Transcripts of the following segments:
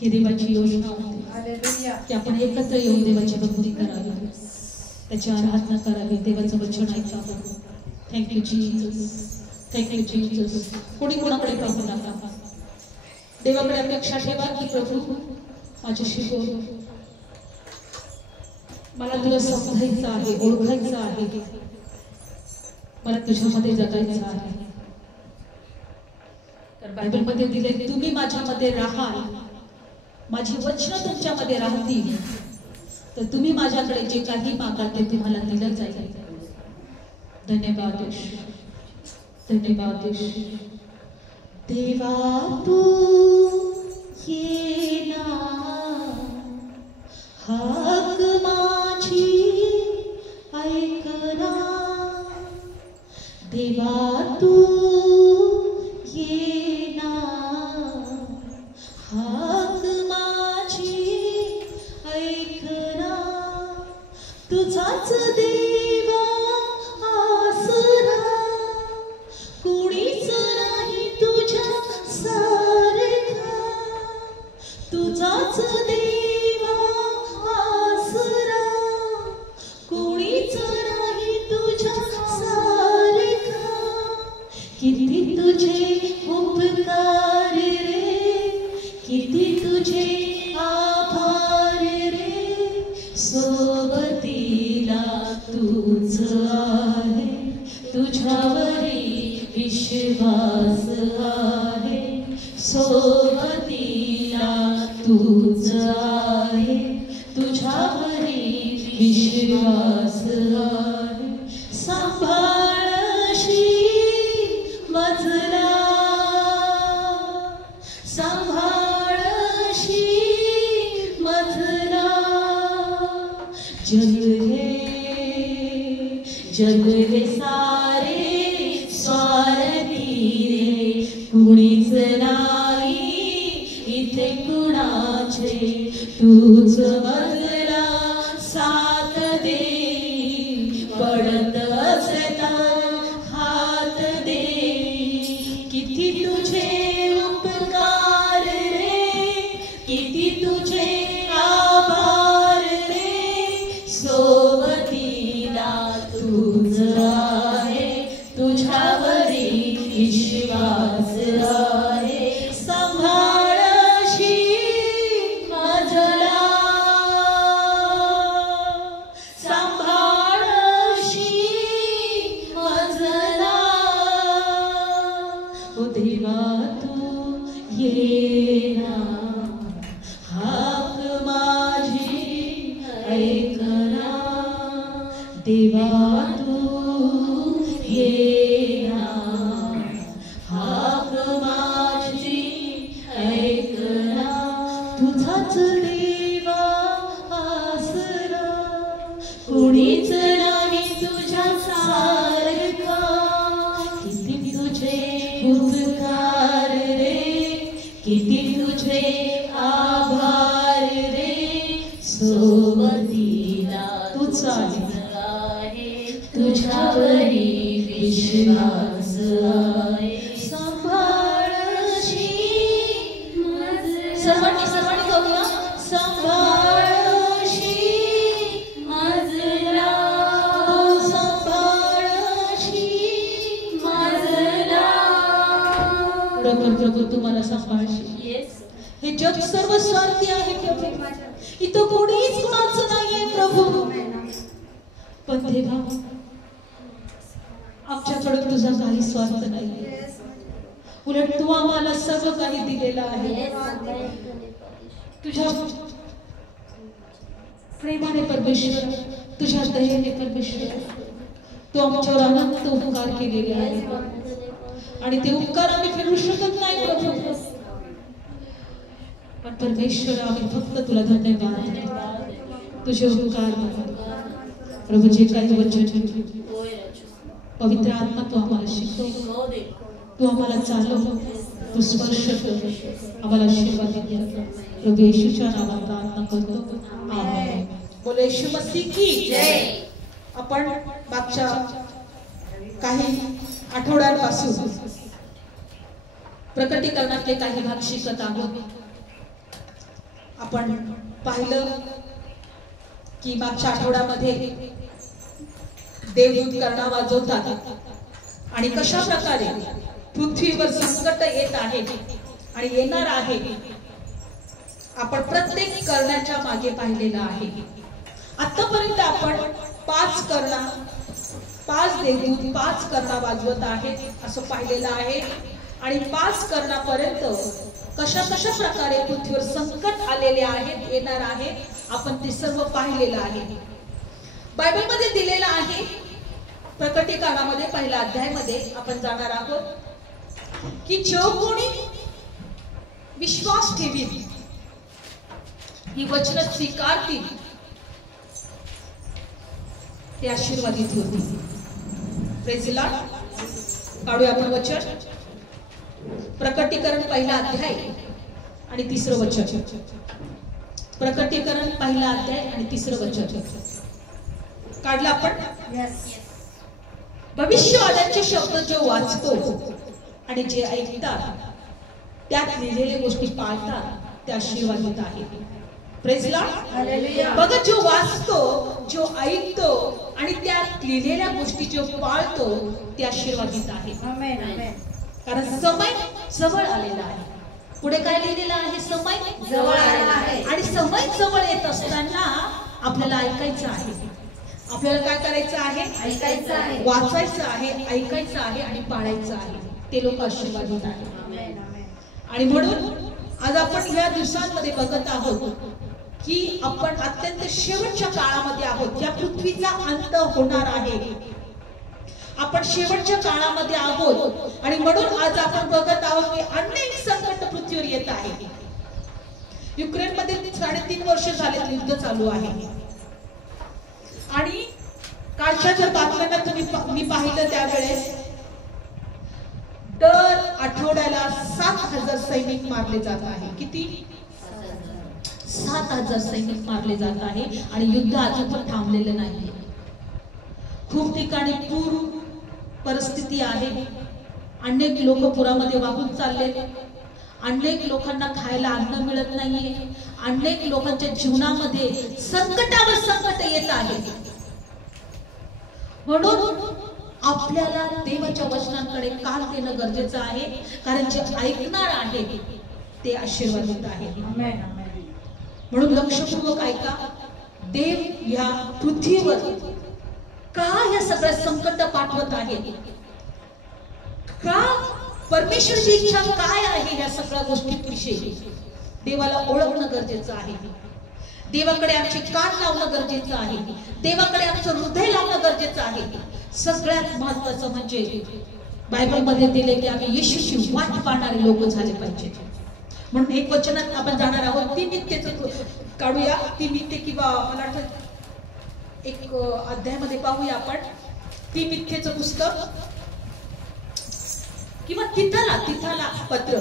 ही देवाची योजना होती की आपण एकत्र येऊन देवाची भक्ती करावी, त्याची आराधना करावी, देवाचं वचन ऐकावं. Thank you Jesus, thank you Jesus. कोणी कोणाकडे पाहू नका, देवाकडे अपेक्षा ठेवा की प्रभू माझ्याशी बोल, मला तुला समजायचं आहे, ओळखायचं आहे, मला तुझ्यामध्ये जगायचं आहे. तर बायबलमध्ये दिले, तुम्ही माझ्यामध्ये राहाल, माझी वचनं तुमच्यामध्ये राहतील, तर तुम्ही माझ्याकडे जे काही मागाल ते तुम्हाला दिलं जाईल. धन्यवाद येशू, धन्यवाद येशू. देवा तू ये ना, हाक माझी ऐकना. देवा तू ये ना, हाक माझी ऐकना. तुझाच देवा आसरा, कोणीच नाही तुझ्या सारखा. तुझाच देवा आसरा, कोणीच नाही तुझ्या सारखा. किती तुझे उपकार रे, किती तुझे आभार रे. सोबतीला तूच आहे, तुझ्यावरी विश्वास आहे. सोबतीला तूच आहे, तुझ्यावरी विश्वास आहे. सांभाळशी मजला, सांभाळशी मजला. जग हे सारे स्वार्थी रे, कुणीच नाही इथे कुणाचे. तूच मजला साथ दे, पडत असता हात दे. किती तुझे उपकार रे, किती तुझे आभार रे. सोबतीला तूच आहे, तुझ्यावरी विश्वास आहे. सांभाळशी माझला, सांभाळशी माझला. ओ देवा तू ये ना, हाक माझी ऐकना. देवा तू ये ना, हाक माझी ऐकना. तुझाच देवा आसरा, कोणीच नाही तुझ्या सारखा. किती तुझे उपकार रे, किती तुझे आभार रे. सोबतीला तूच आहे, तुझ्यावरी विश्वास आहे. सांभाळशी सर्वांनी सर्वांनी जाऊया. सांभाळशी माझला, सांभाळशी माझला. प्रभू तुम्हाला सांभाळशी. हे जग सर्व स्वार्थी आहे प्रभू, इथं कोणीच कुणाचं नाहीये प्रभू. पण देवा आमच्याकडे तुझा काही स्वार्थ नाही, उलट तू आम्हाला सर्व काही दिलेलं आहे. तुझ्या प्रेमाने परमेश्वर, तुझ्या दयेने परमेश्वर, तू आमच्यावर अनंत उपकार केलेले आहे आणि ते उपकार आम्ही फेडू शकत नाही प्रभू. पण परमेश्वर आम्ही फक्त तुला धन्यवाद, तुझे उपकार प्रभू. जे काही वचन पवित्र आत्मा तू आम्हाला शिकव, तू आम्हाला चालव, तू स्पर्श कर, आम्हाला आशीर्वाद दे. प्रभू येशूच्या नावात प्रार्थना करतो, आमेन. बोलो येशू मसीह की जय. आपण मागच्या काही आठवड्यांपासून प्रकटीकरणातले काही भाग शिकत आहोत. आपण पाहिलं की मागच्या आठवड्यामध्ये देवदूत कर्णा वाजवतात आणि कशा प्रकारे पृथ्वीवर संकट येत आहे आणि येणार आहे. आपण प्रत्येक कर्णाच्या मागे पाहिलेलं आहे. आतापर्यंत आपण 5 कर्णा, 5 देवदूत 5 कर्णा वाजवत आहेत असं पाहिलेलं आहे. आणि 5 कर्णापर्यंत कशा कशा प्रकारे पृथ्वीवर संकट आलेले आहेत, येणार आहे, आपण ते सर्व पाहिलेलं आहे. बायबलमध्ये दिलेलं आहे. प्रकटीकरणामध्ये पहिल्या अध्यायामध्ये आपण जाणार आहोत की जो कोणी विश्वास ठेवील, ही वचन स्वीकारतील, ते आशीर्वादित होतील. Praise the Lord. काढूया आपण वचन. प्रकटीकरण पहिला अध्याय आणि 3रं वचन. प्रकटीकरण पहिला अध्याय आणि 3रं वचन काढलं आपण. भविष्यवाण्यांचे शब्द जो वाचतो आणि जे ऐकतात, त्यात लिहिलेल्या गोष्टी पाळतात, ते आशीर्वादित आहेत. Praise Lord. बघा, जो वाचतो, जो ऐकतो आणि त्यात लिहिलेल्या गोष्टी जो पाळतो, ते आशीर्वादित आहे. कारण समय जवळ आलेला आहे. पुढे काय लिहिलेलं आहे? समय जवळ आलेला आहे. आणि समय जवळ येत असताना आपल्याला ऐकायचं आहे. आपल्याला काय करायचं आहे? ऐकायचं आहे, वाचायचं आहे, ऐकायचं आहे आणि पाळायचं आहे. ते लोक आशीर्वादित आहेत. आणि म्हणून आज आपण या दिवसांमध्ये बघत आहोत की आपण अत्यंत शेवटच्या काळामध्ये आहोत. या पृथ्वीचा अंत होणार आहे. आपण शेवटच्या काळामध्ये आहोत आणि म्हणून आज आपण बघत आहोत की अनेक संकट पृथ्वीवर येत आहे. युक्रेनमध्ये 3.5 वर्ष झाले युद्ध चालू आहे. आणि कालच्या जर बातम्यांना मी पाहिलं त्यावेळेस दर आठवड्याला 7,000 सैनिक मारले जात आहे. किती? 7,000 सैनिक मारले जात आहे. आणि युद्ध अजून पण थांबलेलं नाही. खूप ठिकाणी पूर परिस्थिती आहे. अनेक लोक पुरामध्ये वाहून चालले. अनेक लोकांना खायला अन्न मिळत नाहीये. अनेक लोकांच्या जीवनामध्ये संकटावर संकट येत आहे. म्हणून आपल्याला देवाच्या वचनांकडे कान देणं गरजेचं आहे. कारण जे ऐकणार आहे ते आशीर्वादित आहे. म्हणून लक्षपूर्वक ऐका. देव या पृथ्वीवर का या सगळ्या संकट पाठवत आहे? का? परमेश्वराची इच्छा काय आहे या सगळ्या गोष्टींविषयी देवाला ओळखणं गरजेचं आहे. देवाकडे आमचे कान लावणं गरजेचं आहे. देवाकडे आमचं हृदय लावणं गरजेचं आहे. सगळ्यात महत्वाचं म्हणजे बायबलमध्ये दिले की आम्ही येशूची वाट पाहणारे लोक झाले पाहिजे. म्हणून एक वचनात आपण जाणार आहोत. तीमित्येचं काढूया. तीमित्य किंवा मला वाटतं एक अध्यायामध्ये पाहूया आपण. तीमित्येचं पुस्तक किंवा तिथाला पत्र.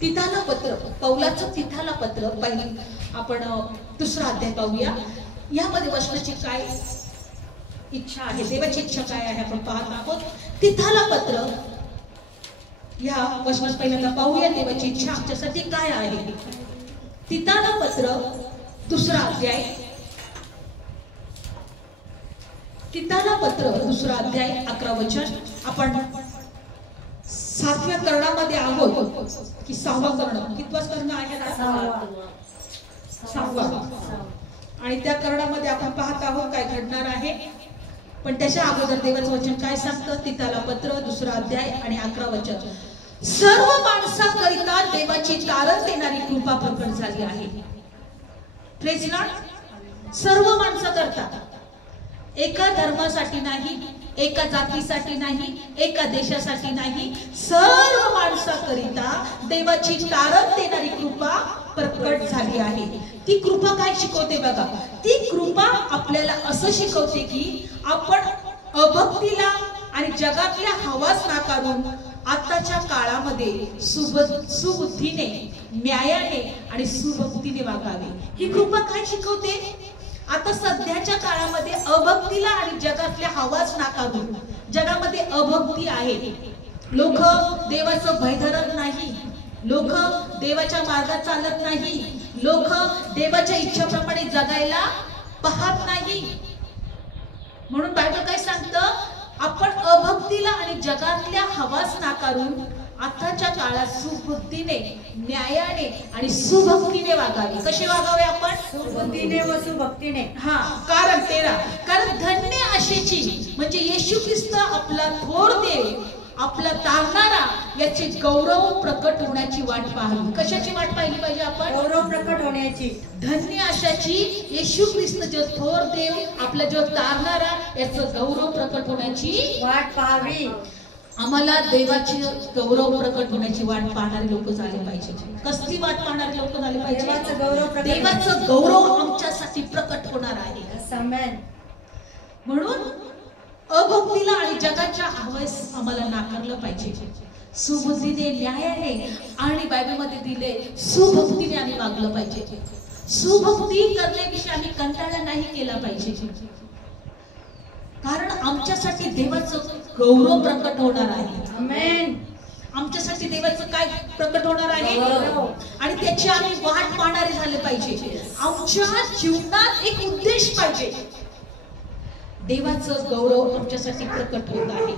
तिथाला पत्र, पौलाचं तिथाला पत्र. पहिली आपण 2रा अध्याय पाहूया. यामध्ये वचनाची काय इच्छा आहे, देवाची इच्छा काय आहे आपण पाहत आहोत. तिथाला पत्र या वचनात पहिल्यांदा पाहूया देवाची इच्छा आमच्यासाठी काय आहे. तिथाला पत्र 2रा अध्याय. तिथाला पत्र 2रा अध्याय 11 वचन. आपण 7व्या कर्णामध्ये आहोत की 6वा कर्ण? कितवा कर्ण आहे? 6वा. आणि त्या कर्णामध्ये आपण पाहत आहोत काय घडणार आहे. पण त्याच्या अगोदर देवाचं वचन काय सांगतं? तिथाला पत्र 2रा अध्याय आणि 11 वचन. सर्व माणसाकरिता देवाची तारण देणारी कृपा प्रकट झाली आहे. Praise Lord. सर्व माणसाकरता, एका धर्मासाठी नाही, एका जातीसाठी नाही, एका देशासाठी नाही, सर्व माणसाकरिता देवाची तारण देणारी कृपा प्रकट झाली आहे. ती कृपा काय शिकवते बघा. ती कृपा आपल्याला असं शिकवते की आपण अभक्तीला आणि जगातल्या हवास नाकारून आताच्या काळामध्ये सुबुद्धीने, न्यायाने आणि सुभक्तीने वागावे. ही कृपा काय शिकवते? आता सध्याच्या काळामध्ये अभक्तीला आणि जगातल्या हवास नाकारून, जगामध्ये अभक्ती आहे लोक देवाचं भय धरत नाही, लोक देवाच्या मार्गात चालत नाही, लोक देवाच्या इच्छेप्रमाणे जगायला पाहत नाही. म्हणून बायबल काय सांगतं, आपण अभक्तीला आणि जगातल्या हवास नाकारून आताच्या काळात सुबुद्धीने, न्यायाने आणि सुभक्तीने वागावे. कसे वागावे आपण? सुबुद्धीने व सुभक्तीने. कारण धन्य आशेची म्हणजे येशू ख्रिस्त आपला थोर देव, आपला तारणारा, याचे गौरव प्रकट होण्याची वाट पाहावी. कशाची वाट पाहिली पाहिजे आपण? गौरव प्रकट होण्याची. धन्य आशाची, येशू ख्रिस्त जो थोर देव, आपला जो तारणारा, याचं गौरव प्रकट होण्याची वाट पाहावी. आम्हाला देवाची गौरव प्रकट होण्याची वाट पाहणारे लोक झाले पाहिजे. कसली वाट पाहणारे लोक झाले पाहिजे? देवाचं गौरव आमच्यासाठी प्रकट होणार आहे. म्हणून अभक्तीला आणि जगाच्या हवस आम्हाला नाकारलं पाहिजे. सुबुद्धीने, न्यायाने आणि बायबलमध्ये दिले सुभक्तीने आम्ही वागलं पाहिजे. सुभक्ती करण्याविषयी आम्ही कंटाळा नाही केला पाहिजे, कारण आमच्यासाठी देवाचं गौरव प्रकट होणार आहे. आमेन. आमच्यासाठी देवाचं काय प्रकट होणार आहे? आणि त्याची आम्ही वाट पाहणारे झाले पाहिजे. आमच्या जीवनात एक उद्देश पाहिजे. देवाचं गौरव आमच्यासाठी प्रकट होत आहे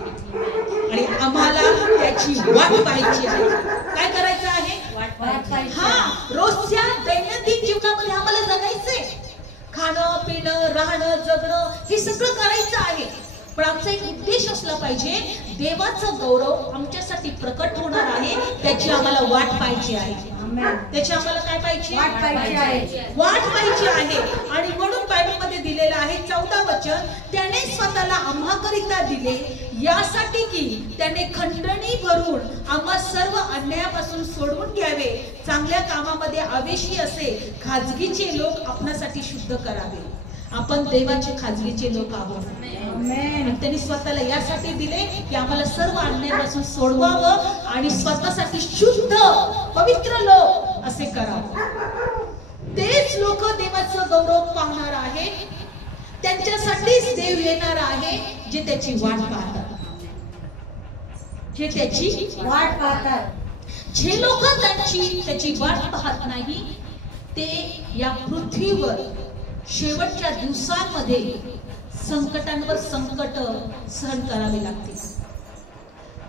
आणि आम्हाला त्याची वाट पाहायची आहे. काय करायचं आहे? वाट पाहायची. रोजच्या दैनंदिन जीवनामध्ये आम्हाला जगायचंय. खाणं, पिणं, राहणं, जगणं हे सगळं करायचं आहे, पण आमचा एक उद्देश असला पाहिजे. देवाचं गौरव आमच्यासाठी प्रकट होणार आहे, त्याची आम्हाला वाट पाहायची आहे. त्याची आम्हाला काय पाहिजे? वाट पाहायची आहे. वाट पाहायची आहे. आणि म्हणून बायबलमध्ये दिलेलं आहे 14 वचन, त्याने स्वतःला आम्हाकरिता दिले, यासाठी की त्याने खंडणी भरून आम्हा सर्व अन्यायापासून सोडवून घ्यावे, चांगल्या कामामध्ये आवेशी असे खाजगीचे लोक आपणासाठी शुद्ध करावे. आपण देवाचे खाजगीचे लोक आहोत. त्यांनी स्वतःला यासाठी दिले की आम्हाला सर्व अन्यायापासून सोडवावं आणि स्वतःसाठी शुद्ध पवित्र लोक असे करावं. तेच लोक देवाचं गौरव पाहणार आहे. त्यांच्यासाठीच देव येणार आहे जे त्याची वाट पाहतात, जे त्याची वाट पाहतात. जे लोक त्याची वाट पाहत नाही ते या पृथ्वीवर शेवटच्या दिवसांमध्ये संकटांवर संकट सहन करावे लागतील.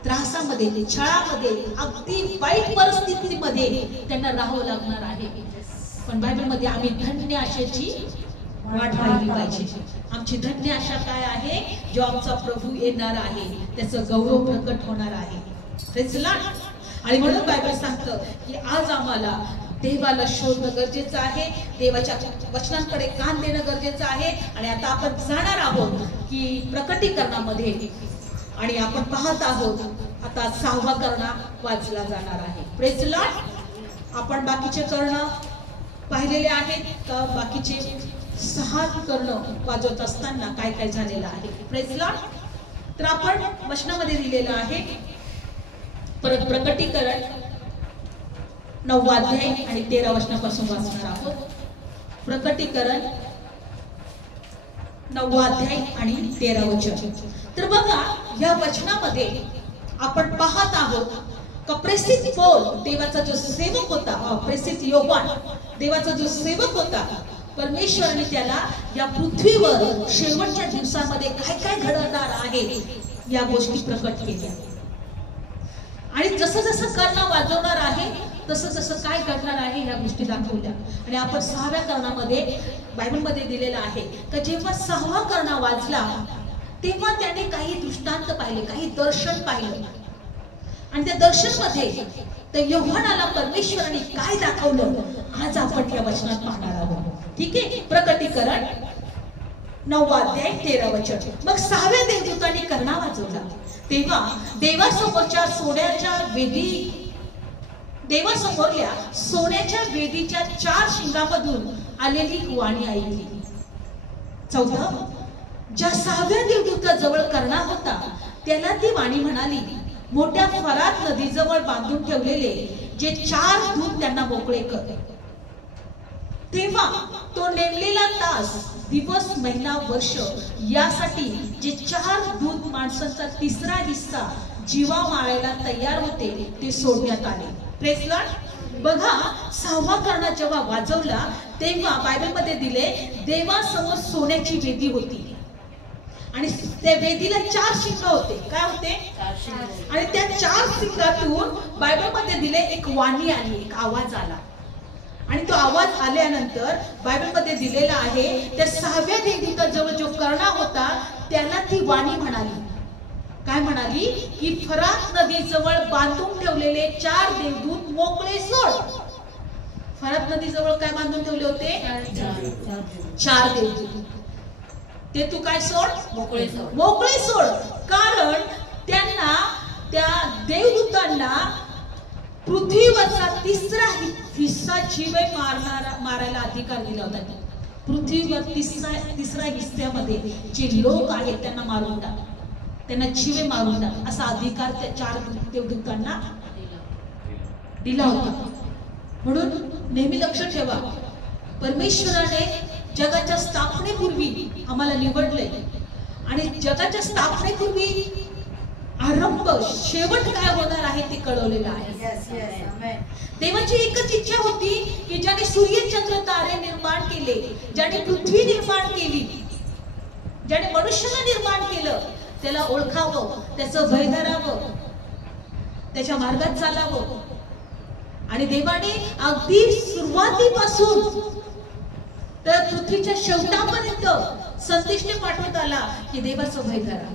त्रासामध्ये, छळामध्ये, अगदी वाईट परिस्थितीमध्ये त्यांना राहावं लागणार आहे. पण बायबलमध्ये आम्ही धन्य आशेची वाट पाहिली पाहिजे. आमची धन्य आशा काय आहे? जो आमचा प्रभू येणार आहे, त्याचं गौरव प्रकट होणार आहे. Praise Lord. आणि म्हणून बायबल सांगतं की आज आम्हाला देवाला शोधणं गरजेचं आहे, देवाच्या वचनांकडे कान देणं गरजेचं आहे. आणि आता आपण जाणार आहोत की प्रकटीकरणामध्ये, आणि आपण पाहत आहोत आता 6वा कर्ण वाचला जाणार आहे. Praise Lord. आपण बाकीचे कर्ण पाहिलेले आहेत का? बाकीचे 6 कर्ण वाजवत असताना काय काय झालेलं आहे? Praise Lord. तर आपण वचनामध्ये दिलेलं आहे परत प्रकटीकरण 9वा अध्याय आणि 13 वचनापासून वाचणार आहोत. प्रकटीकरण 9वा अध्याय आणि 13 वचन. तर बघा, या वचनामध्ये आपण पाहत आहोत का प्रेसित पौल, देवाचा जो सेवक होता, प्रेसित योहान देवाचा जो सेवक होता, परमेश्वराने त्याला या पृथ्वीवर शेवटच्या दिवसामध्ये काय काय घडणार आहे या गोष्टी प्रकट केल्या. आणि जसं जसं कर्ण वाजवणार आहे तसं तसं काय घडणार आहे या गोष्टी दाखवल्या. आणि आपण 6व्या कर्णामध्ये बायबलमध्ये दिलेलं आहे का जेव्हा 6वा कर्ण वाजला तेव्हा त्याने काही दृष्टांत पाहिले, काही दर्शन पाहिलं. आणि त्या दर्शनमध्ये त्या योहानाला परमेश्वराने काय दाखवलं आज आपण या वचनात पाहणार आहोत. ठीक आहे. प्रकटीकरण 9वा अध्याय 13 वचन. मग 6व्या देवदूताने कर्णा वाजवला तेव्हा देवासमोरल्या सोन्याच्या वेदीच्या 4 शिंगामधून आलेली वाणी ऐकली. 14. ज्या 6व्या देवदूताजवळ कर्णा होता त्याला ती वाणी म्हणाली, मोठ्या फरात नदीजवळ बांधून ठेवलेले जे 4 दूत त्यांना मोकळे कर. तेव्हा तो नेमलेला तास, दिवस, महिना, वर्ष यासाठी जे 4 दूत माणसांचा 3रा हिस्सा जीवा मारायला तयार होते ते सोडण्यात आले. Praise Lord. बघा, 6वा करणा जेव्हा वाजवला तेव्हा बायबलमध्ये दिले देवासमोर सोन्याची वेदी होती आणि त्या वेदीला 4 शिंग होते. काय होते? आणि त्या 4 शिंगातून बायबलमध्ये दिले एक वाणी आली, एक आवाज आला. आणि तो आवाज आल्यानंतर बायबलमध्ये दिलेला आहे त्या 6व्या देवदूताजवळ जो करणा होता त्याला ती वाणी म्हणाली. काय म्हणाली? की फरात नदीजवळ बांधून ठेवलेले 4 देवदूत मोकळे सोड. फरात नदीजवळ काय बांधून ठेवले होते? 4 देवदूत. ते तू काय सोड? मोकळे सोड. मोकळे सोड. कारण त्यांना, त्या देवदूतांना पृथ्वीवरचा 3रा हिस्सा जीवे मारायला अधिकार दिला होता. पृथ्वीवर 3रा हिस्स्यामध्ये जे लोक आहेत त्यांना मारून टाक, त्यांना जीवे मारून टाक असा अधिकार त्या 4 देवदूतांना दिला होता. म्हणून नेहमी लक्ष ठेवा, परमेश्वराने जगाच्या स्थापनेपूर्वी आम्हाला निवडले आणि जगाच्या स्थापनेपूर्वी आरंभ शेवट काय होणार आहे ते कळवलेलं आहे. देवाची एकच इच्छा होती की ज्याने सूर्य चंद्र तारे निर्माण केले, ज्याने पृथ्वी निर्माण केली, ज्याने मनुष्याला निर्माण केलं त्याला ओळखावं, त्याचं भय धरावं, त्याच्या मार्गात चालावं. आणि देवाने अगदी सुरुवातीपासून तर पृथ्वीच्या शेवटापर्यंत संदेश पाठवत आला की देवाचं भय धरा,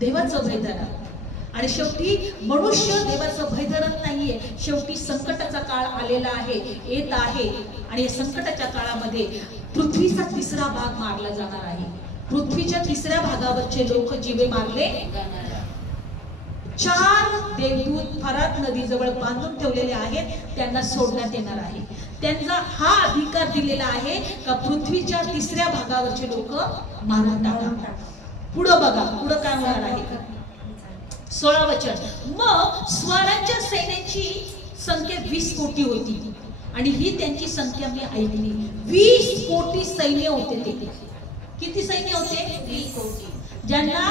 देवाचं भय धरा. आणि शेवटी मनुष्य देवाचं भय धरत नाहीये. शेवटी संकटाचा काळ आलेला आहे, येत आहे. आणि या संकटाच्या काळामध्ये पृथ्वीचा 3रा भाग मारला जाणार आहे. पृथ्वीच्या 3ऱ्या भागावरचे लोक जीवे मारले जाणार. 4 देवदूत फरात नदीजवळ बांधून ठेवलेले आहेत, त्यांना सोडण्यात येणार आहे. त्यांचा हा अधिकार दिलेला आहे का पृथ्वीच्या 3ऱ्या भागावरचे लोक मारून टाका. पुढं बघा, पुढं काय होणार आहे? 16 वचन. मग स्वराज्य सैन्याची संख्या 20 कोटी होती आणि ही त्यांची संख्या मी ऐकली. 20 कोटी सैन्य होते. ते किती सैन्य होते? 20 कोटी. ज्यांना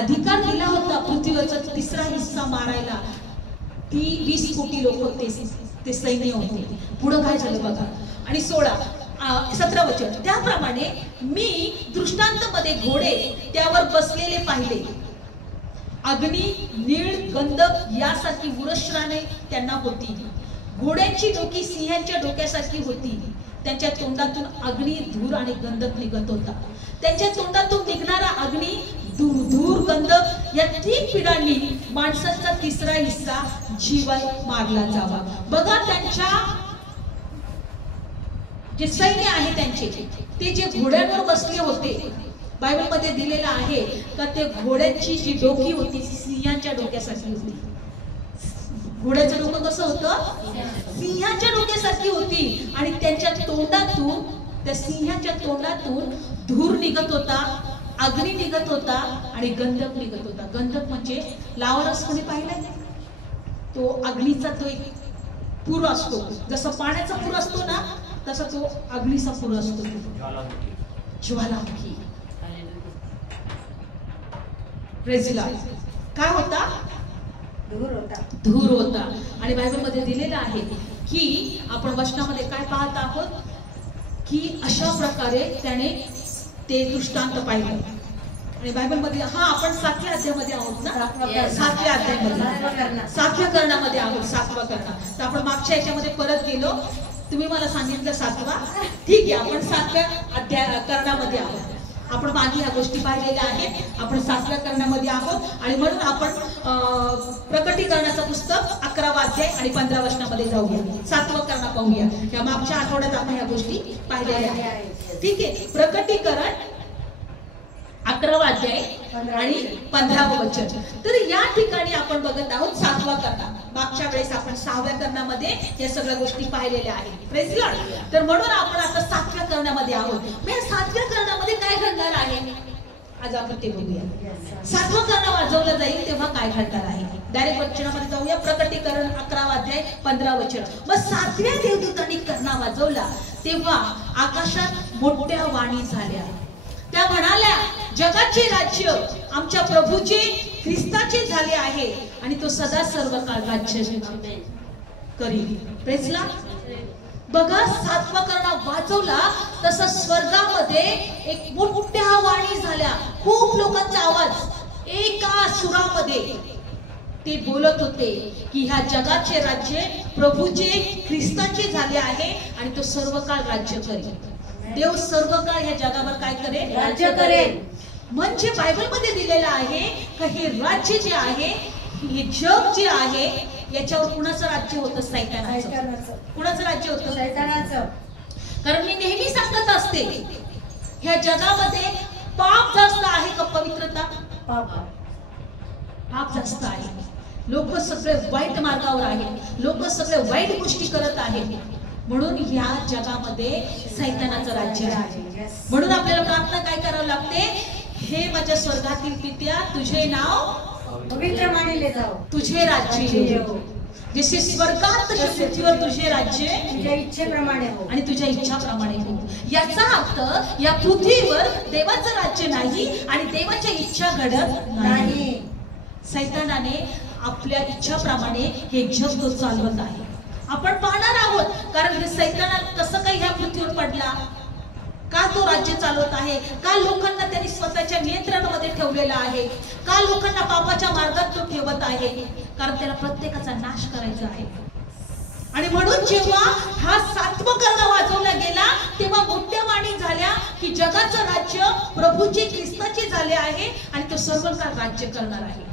अधिकार दिला होता पृथ्वीवरचा 3रा हिस्सा मारायला, ती 20 कोटी लोक ते सैन्य होते. पुढे काय झालं बघा. आणि 17 वचन. त्याप्रमाणे मी दृष्टांतमध्ये घोडे त्यावर बसलेले पाहिले. अग्नी, नीळ, गंधक यासारखी वृषराने त्यांना होती. घोड्यांची डोकी सिंहांच्या डोक्यासारखी होती. त्यांच्या तोंडातून अग्नी, धूर आणि गंधक निघत होता. त्यांच्या तोंडातून निघणारा अग्नी, धूर, गंधक या 3 पिढ्यांनी माणसाचा 3रा हिस्सा जीवाय मारला जावा. बघा, त्यांच्या जे सैन्य आहे त्यांचे, ते जे घोड्यांवर बसले होते, बायबलमध्ये दिलेलं आहे का ते घोड्यांची जी डोकी होती सिंहाच्या डोक्यासारखी होती. घोड्याचं डोकं कसं होतं? सिंहाच्या डोक्यासारखी होती. आणि त्यांच्या तोंडातून, त्या सिंहाच्या तोंडातून धूर निघत होता, अग्नी निघत होता आणि गंधक निघत होता. गंधक म्हणजे लावारस कोणी पाहिलाय? तो अग्नीचा तो एक पूर असतो. जसं पाण्याचा पूर असतो ना, तसा तो अग्नीचा पूर असतो. ज्वालामुखी. Praise Lord. काय होता? धूर होता. आणि बायबलमध्ये दिलेलं आहे की आपण वचनामध्ये काय पाहत आहोत की अशा प्रकारे त्याने ते दृष्टांत पाहिलं. आणि बायबलमध्ये आपण 7व्या अध्यायामध्ये आहोत ना, 7व्या अध्यायामध्ये, 7व्या करणामध्ये आहोत. 7वा करणा. तर आपण मागच्या याच्यामध्ये परत गेलो, तुम्ही मला सांगितलं 7वा, ठीक आहे. आपण 7व्या करणामध्ये आहोत. आपण मागे ह्या गोष्टी पाहिलेल्या आहेत. आपण 7व्या करणामध्ये आहोत. आणि म्हणून आपण प्रकटीकरणाचं पुस्तक 11वा अध्याय आणि 15 वचनामध्ये जाऊया. 7वं करणा पाहूया. या मागच्या आठवड्यात आपण ह्या गोष्टी पाहिलेल्या आहेत, ठीक आहे. प्रकटीकरण 11वा अध्याय आणि 15वं वचन. तर या ठिकाणी आपण बघत आहोत 7वा करणा. मागच्या वेळेस आपण 6व्या करणामध्ये या सगळ्या गोष्टी पाहिलेल्या आहेत. Praise Lord. तर म्हणून आपण आता 7व्या करणामध्ये आहोत. मग या 7व्या करणामध्ये काय घडणार आहे आज आपण ते बघूया. 7वं करणा वाजवलं जाईल तेव्हा काय घडणार आहे. डायरेक्ट वचनामध्ये जाऊया. प्रकटीकरण 11वा अध्याय 15 वचन. मग 7व्या देवदूतांनी करणा वाजवला तेव्हा आकाशात मोठ्या वाणी झाल्या. त्या म्हणाल्या, जगाचे राज्य आमच्या प्रभूचे ख्रिस्ताचे झाले आहे आणि तो सदा सर्व काळ राज्य करील. Praise Lord. बघा, सातवा करणा वाजवला तसं स्वर्गामध्ये एक मोठ्या वाणी झाल्या, खूप लोकांचा आवाज एका सुरामध्ये ते बोलत होते की ह्या जगाचे राज्य प्रभूचे ख्रिस्ताचे झाले आहे आणि तो सर्व काळ राज्य करेल. देव सर्व काळ ह्या जगावर काय करेल? राज्य करेल. म्हणजे बायबल मध्ये दिलेलं आहे की हे राज्य जे आहे, हे जग जे आहे, याच्यावर कुणाचं राज्य होतं? सैतानाचं. कुणाचं राज्य होतं? शैतानाचं. कारण मी नेहमी सांगत असते, ह्या जगामध्ये पाप जास्त आहे का पवित्रता? पाप जास्त आहे. लोक सगळे वाईट मार्गावर आहेत, लोक सगळे वाईट गोष्टी करत आहेत. म्हणून ह्या जगामध्ये सैतानाचं राज्य आहे. म्हणून आपल्याला प्रार्थना काय करावं लागते? हे माझ्या स्वर्गातील पित्या, तुझे नाव पवित्र मानले जाओ, तुझे राज्य येवो, जसे स्वर्गात तसे पृथ्वीवर तुझे राज्य तुझ्या इच्छेप्रमाणे हो आणि तुझ्या इच्छाप्रमाणे हो. याचा अर्थ या पृथ्वीवर देवाचं राज्य नाही आणि देवाच्या इच्छा घडत नाही. सैतानाने आपल्या इच्छाप्रमाणे हे जग तो चालवत आहे. आपण पाहणार आहोत, कारण हे सैतान कसं काही ह्या पृथ्वीवर पडला, का तो राज्य चालवत आहे, का लोकांना त्यांनी स्वतःच्या नियंत्रणामध्ये ठेवलेला आहे, का लोकांना पापाच्या मार्गात तो ठेवत आहे, कारण त्याला प्रत्येकाचा नाश करायचा आहे. आणि म्हणून जेव्हा हा सातवा करणा वाजवला गेला तेव्हा मोठ्या वाणी झाल्या की जगाचं राज्य प्रभूचे ख्रिस्ताचे झाले आहे आणि तो सर्व काळ राज्य करणार आहे.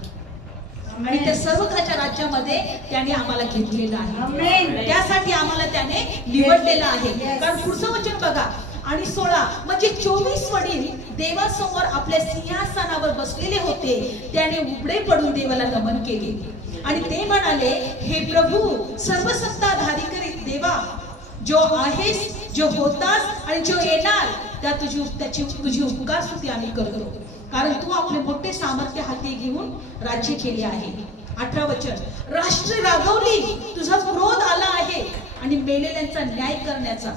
आणि त्या सर्व काळच्या राज्यामध्ये त्याने आम्हाला घेतलेलं आहे. त्यासाठी आम्हाला त्याने निवडलेलं आहे. कारण पुढचं वचन बघा, आणि 16 म्हणजे 24 वडील देवासमोर आपल्या सिंहासनावर बसलेले होते. त्याने उघडे पडून देवाला नमन केले आणि ते म्हणाले, हे प्रभू सर्वसत्ताधारी देवा, जो आहेस, जो होतास आणि जो येणार, त्या तुझी उपकार स्तुती आम्ही करतो, कारण तू आपले मोठे सामर्थ्य हाती घेऊन राज्य केले आहे. 18 वचन, राष्ट्र रागवली, तुझा क्रोध आला आहे आणि मेलेल्यांचा न्याय करण्याचा,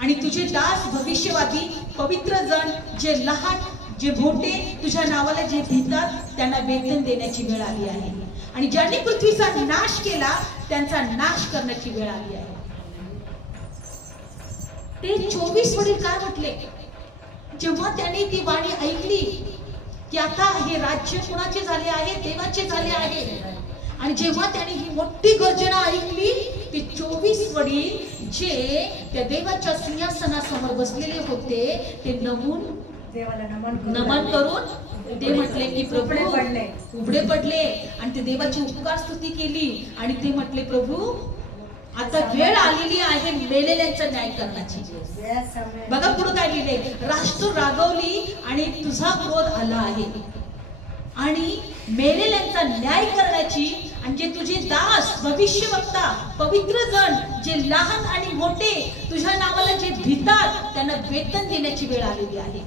आणि तुझे दास भविष्यवादी पवित्र जण, जे लहान जे मोठे तुझ्या नावाला जे भितात, त्यांना वेतन देण्याची वेळ आली आहे. आणि ज्यांनी पृथ्वीचा नाश केला त्यांचा नाश करण्याची वेळ आली आहे. ते 24 वडील काय म्हटले जेव्हा त्यांनी ती वाणी ऐकली की आता हे राज्य कुणाचे झाले आहे? देवाचे झाले आहे. आणि जेव्हा त्यांनी ही मोठी गर्जना ऐकली, ते 24 वडील जे त्या देवाच्या सिंहासनासमोर बसलेले होते, ते देवाला नमन करून ते म्हटले की प्रभू, उघडे पडले आणि ते देवाची उपकार स्तुती केली आणि ते म्हटले, प्रभू आता वेळ आलेली आहे मेलेल्यांचा न्याय करण्याची. बघा पुढे काय लिहिले, राष्ट्र रागवली आणि तुझा क्रोध आला आहे आणि मेलेल्यांचा न्याय करण्याची, आणि जे तुझे दास भविष्यवक्ता पवित्र जण, जे लहान आणि मोठे तुझ्या नावाला जे भितात, त्यांना वेतन देण्याची वेळ आलेली आहे.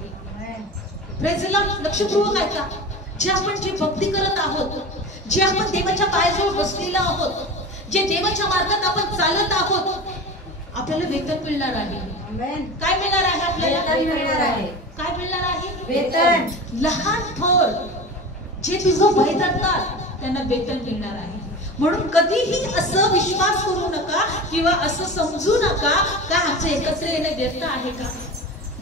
Praise Lord. लक्षपूर्वक ऐका, जे आपण जी भक्ती करत आहोत, जे आपण देवाच्या पायाजवळ बसलेलो आहोत, जे देवाच्या मार्गात आपण चालत आहोत, आपल्याला वेतन मिळणार आहे. काय मिळणार आहे? आपल्याला काय मिळणार आहे? वेतन. लहान थोर जे तुझं भय धरतात त्यांना वेतन मिळणार आहे. म्हणून कधीही असं विश्वास करू नका किंवा असं समजू नका का आमचं एकत्र येणं व्यर्थ आहे का,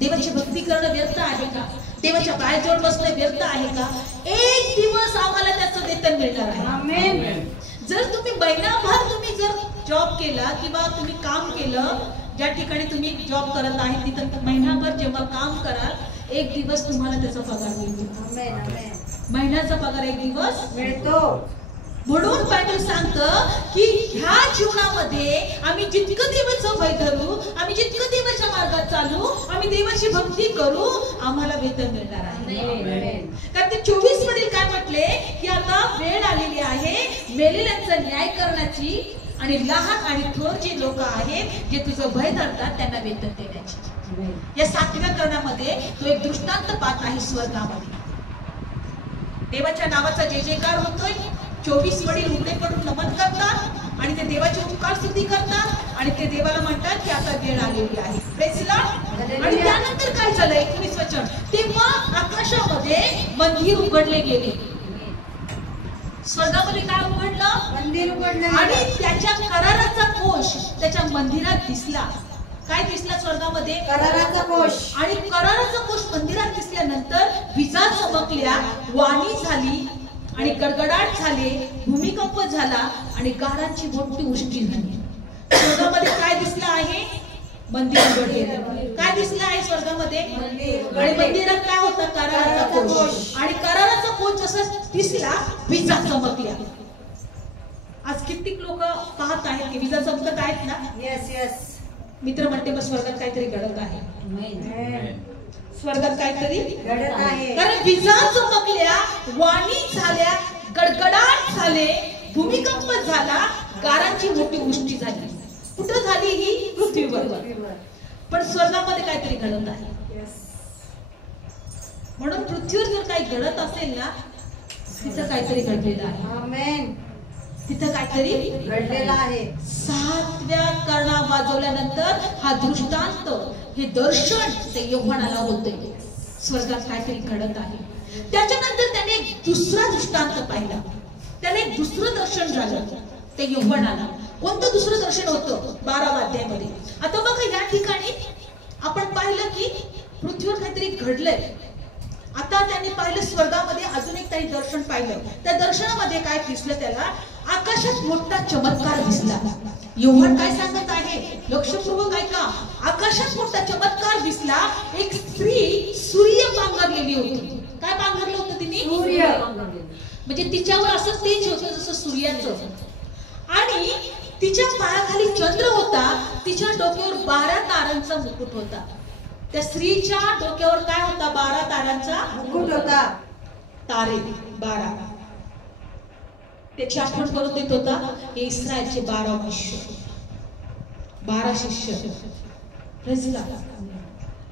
देवाची भक्ती करणं व्यर्थ आहे का, देवाच्या पायाजवळ बसणं व्यर्थ आहे का. एक दिवस आम्हाला त्याचं वेतन मिळणार आहे. आमेन. जर तुम्ही महिनाभर तुम्ही जर जॉब केला किंवा तुम्ही काम केलं, ज्या ठिकाणी तुम्ही जॉब करत आहे तिथं महिनाभर जेव्हा काम कराल, एक दिवस तुम्हाला त्याचा पगार मिळतो. महिन्याचा पगार एक दिवस मिळतो. म्हणून बायबल सांगतं की ह्या जीवनामध्ये आम्ही जितकं देवाचं भय धरू, आम्ही जितकं देवाच्या मार्गात चालू, आम्ही देवाची भक्ती करू, आम्हाला वेतन मिळणार आहे. कारण ते 24 वडील काय म्हटले की आता वेळ आलेली आहे मेलेल्यांचा न्याय करण्याची आणि लहान आणि थोर जे लोक आहेत जे तुझं भय धरतात त्यांना वेतन देण्याची. या 7व्या करण्यामध्ये तो एक दृष्टांत पाहत आहे स्वर्गामध्ये. देवाच्या नावाचा जय जयकार होतोय. 24 वडील उघडे पडून नमन करतात आणि ते देवाची उपकार स्तुती करतात आणि ते देवाला म्हणतात की आता वेळ आलेली आहे. Praise Lord. आणि त्यानंतर काय झालं? 19 वचन, तेव्हा आकाशामध्ये मंदिर उघडले गेले स्वर्गामध्ये काय उघडलं? मंदिर उघडलं. आणि त्याच्या कराराचा कोश त्याच्या मंदिरात दिसला. काय दिसला स्वर्गामध्ये? कराराचा कोश. आणि कराराचा कोश मंदिरात दिसल्यानंतर विजा चमकल्या, वाणी झाली आणि गडगडाट झाले, भूमिकंप झाला आणि गारांची मोठी उष्टी झाली. स्वर्गामध्ये काय दिसलं आहे? मंदिर उघडलेलं. काय दिसलं आहे स्वर्गामध्ये? आणि मंदिरात काय होता? कराराचा कोश. आणि कराराचा कोश जसं दिसला, विजा चमकल्या. आज कित्येक लोक पाहत आहेत की विजा चमकत आहेत ना? Yes yes. मित्र म्हणते मग स्वर्गात काहीतरी घडत आहे. स्वर्गात काहीतरी घडत आहे. कारण विजा चमकल्या, वाणी झाल्या, गडगडाट झाले, भूमिकंप झाला, गारांची मोठी उष्टी झाली. कुठं झाली? ही पृथ्वीवर. पण स्वर्गामध्ये काहीतरी घडत आहे. म्हणून पृथ्वीवर जर काही घडत असेल ना, तिथं काहीतरी घडलेलं आहे. आमेन. तिथं काहीतरी घडलेलं आहे. 7व्या कर्णा वाजवल्यानंतर हा दृष्टांत, हे दर्शन ते योहानाला होते. स्वर्गात काहीतरी घडत आहे. त्याच्यानंतर त्याने एक दुसरा दृष्टांत पाहिला. त्याने एक दुसरं दर्शन झालं ते योहानाला. कोणतं दुसरं दर्शन होतं? 12व्या अध्यायामध्ये. आता बघा या ठिकाणी आपण पाहिलं की पृथ्वीवर काहीतरी घडलंय. आता त्यांनी पाहिलं स्वर्गामध्ये अजून एक काही दर्शन पाहिलं. त्या दर्शनामध्ये काय दिसलं त्याला? आकाशात मोठा चमत्कार दिसला. योहान काय सांगत आहे? लक्षपूर्वक ऐका. आकाशात मोठा चमत्कार दिसला. एक स्त्री सूर्य पांघरलेली होती. काय पांघरलं होतं तिने? सूर्य. म्हणजे तिच्यावर असं तेज होतं जसं सूर्याचं. आणि तिच्या पायाखाली चंद्र होता. तिच्या डोक्यावर 12 तारांचा मुकुट होता. त्या स्त्रीच्या डोक्यावर काय होता? 12 तारांचा मुकुट होता. तारे 12. त्याची आठवण करून देत होता हे इस्रायलचे 12 वंश, 12 शिष्य.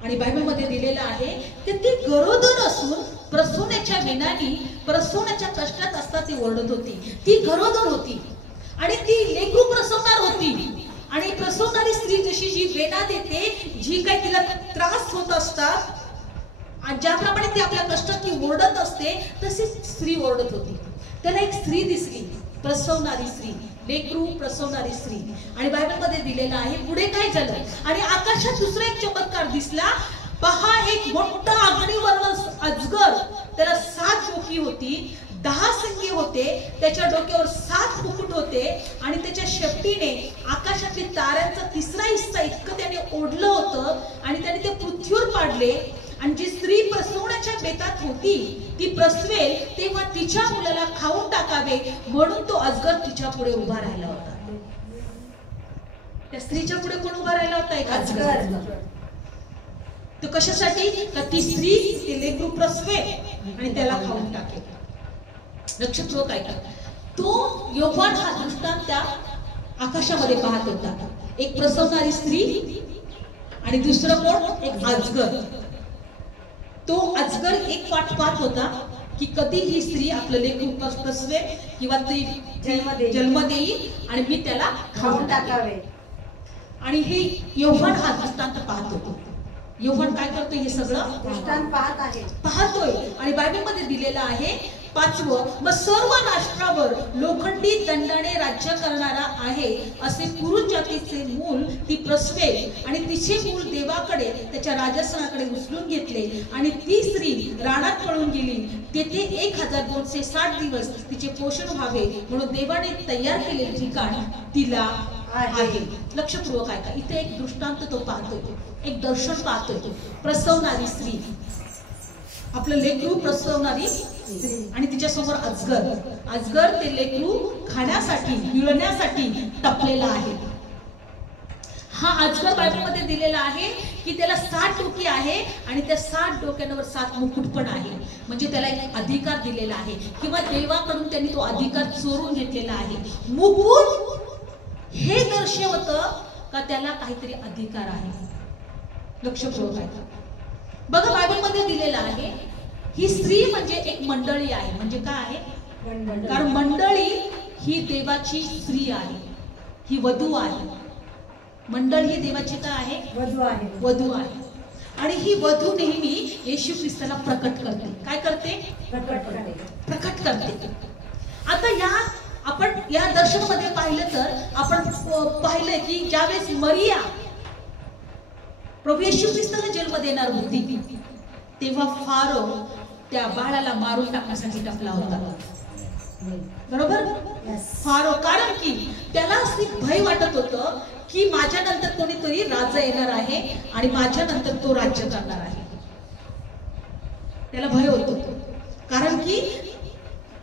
आणि बायबलमध्ये दिलेलं आहे की ती गरोदर असून प्रसूनाच्या वेदनांनी, प्रसूनाच्या कष्टात असता ती ओरडत होती. ती गरोदर होती आणि ती लेकरू प्रसवणार होती. आणि प्रसवणारी स्त्री जशी जी वेदना देते, जी काही तिला त्रास होत असतात, आणि ज्याप्रमाणे ती आपल्या कष्टात ती ओरडत असते, तशी स्त्री ओरडत होती. त्याला एक स्त्री दिसली, प्रसवणारी स्त्री, लेकरू प्रसवणारी स्त्री. आणि बायबलमध्ये दिलेलं आहे पुढे काय झालं? आणि आकाशात दुसरा एक चमत्कार दिसला. पहा, एक मोठा अग्निवर्ण अजगर, त्याला 7 डोकी होती, 10 शिंगे होते, त्याच्या डोक्यावर 7 मुकुट होते आणि त्याच्या शेपटीने आकाशातील ताऱ्यांचा 3रा हिस्सा इतकं त्याने ओढलं होतं आणि त्याने ते पृथ्वीवर पाडले. आणि जी स्त्री प्रसवण्याच्या बेतात होती, ती प्रसवेल तेव्हा तिच्या मुलाला खाऊन टाकावे म्हणून तो अजगर तिच्या पुढे उभा राहिला होता. त्या स्त्रीच्या पुढे कोण उभा राहिला होता? एक अजगर. तो कशासाठी? का ती स्त्री ती लेकरू प्रसवे आणि त्याला खाऊन टाकेल. नक्षत्र काय का? तो योहान हा दृष्टांत त्या आकाशामध्ये पाहत होता. एक प्रसवणारी स्त्री आणि दुसरं कोण? एक अजगर. तो अजगर एक वाट पाहत होता की कधी ही स्त्री आपलं लेकरू प्रसवे किंवा ती जन्म देईल आणि मी त्याला खाऊन टाकावे. आणि हे योहान हा दृष्टांत पाहत होतो. योहान काय करतोय? हे सगळं दृष्टांत पाहत आहे, पाहतोय. आणि बायबलमध्ये दिलेलं आहे 5वं, मग सर्व राष्ट्रावर लोखंडी दंडाने राज्य करणारा आहे असे पुरुष जातीचे मूल ती प्रसवेल आणि तिचे मूल देवाकडे त्याच्या राजस्थानाकडे उचलून घेतले. आणि ती स्त्री रानात पळून गेली. तेथे 1260 दिवस तिचे पोषण व्हावे म्हणून देवाने तयार केलेले ठिकाण तिला आहे. लक्षपूर्वक ऐका. इथे एक दृष्टांत तो पाहतोय, एक दर्शन पाहतोय. प्रसवणारी स्त्री, आपलं लेकरू प्रसवणारी आणि तिच्या समोर अजगर. अजगर ते लेकरू खाण्यासाठी, गिळण्यासाठी टपलेला आहे. हा अजगर बायबलमध्ये दिलेला आहे की त्याला 7 डोकी आहे आणि त्या 7 डोक्यांवर 7 मुकुट पण आहे. म्हणजे त्याला एक अधिकार दिलेला आहे किंवा देवाकडून त्यांनी तो अधिकार चोरून घेतलेला आहे. मुकुट हे दर्शवतं का त्याला काहीतरी अधिकार आहे. लक्षपूर्वक आहे. बघा बायबलमध्ये दिलेलं आहे ही स्त्री म्हणजे एक मंडळी आहे. म्हणजे काय आहे? कारण मंडळी ही देवाची स्त्री आहे, ही वधू आहे. मंडळ ही देवाची काय आहे? वधू आहे. वधू आहे. आणि ही वधू नेहमी येशू ख्रिस्ताला प्रकट करते. काय करते? प्रकट करते. प्रकट करते. आता आपण या दर्शनामध्ये पाहिलं तर आपण पाहिलं की ज्यावेळेस मरिया प्रभू येशू ख्रिस्ताला जन्म देणार होती तेव्हा फारो त्या बाळाला मारून टाकण्यासाठी टाकला होता, बरोबर? फारो, कारण की त्याला असे भय वाटत होतं की माझ्या नंतर कोणीतरी राजा येणार आहे आणि माझ्या नंतर तो राज्य करणार आहे. त्याला भय होतो, कारण की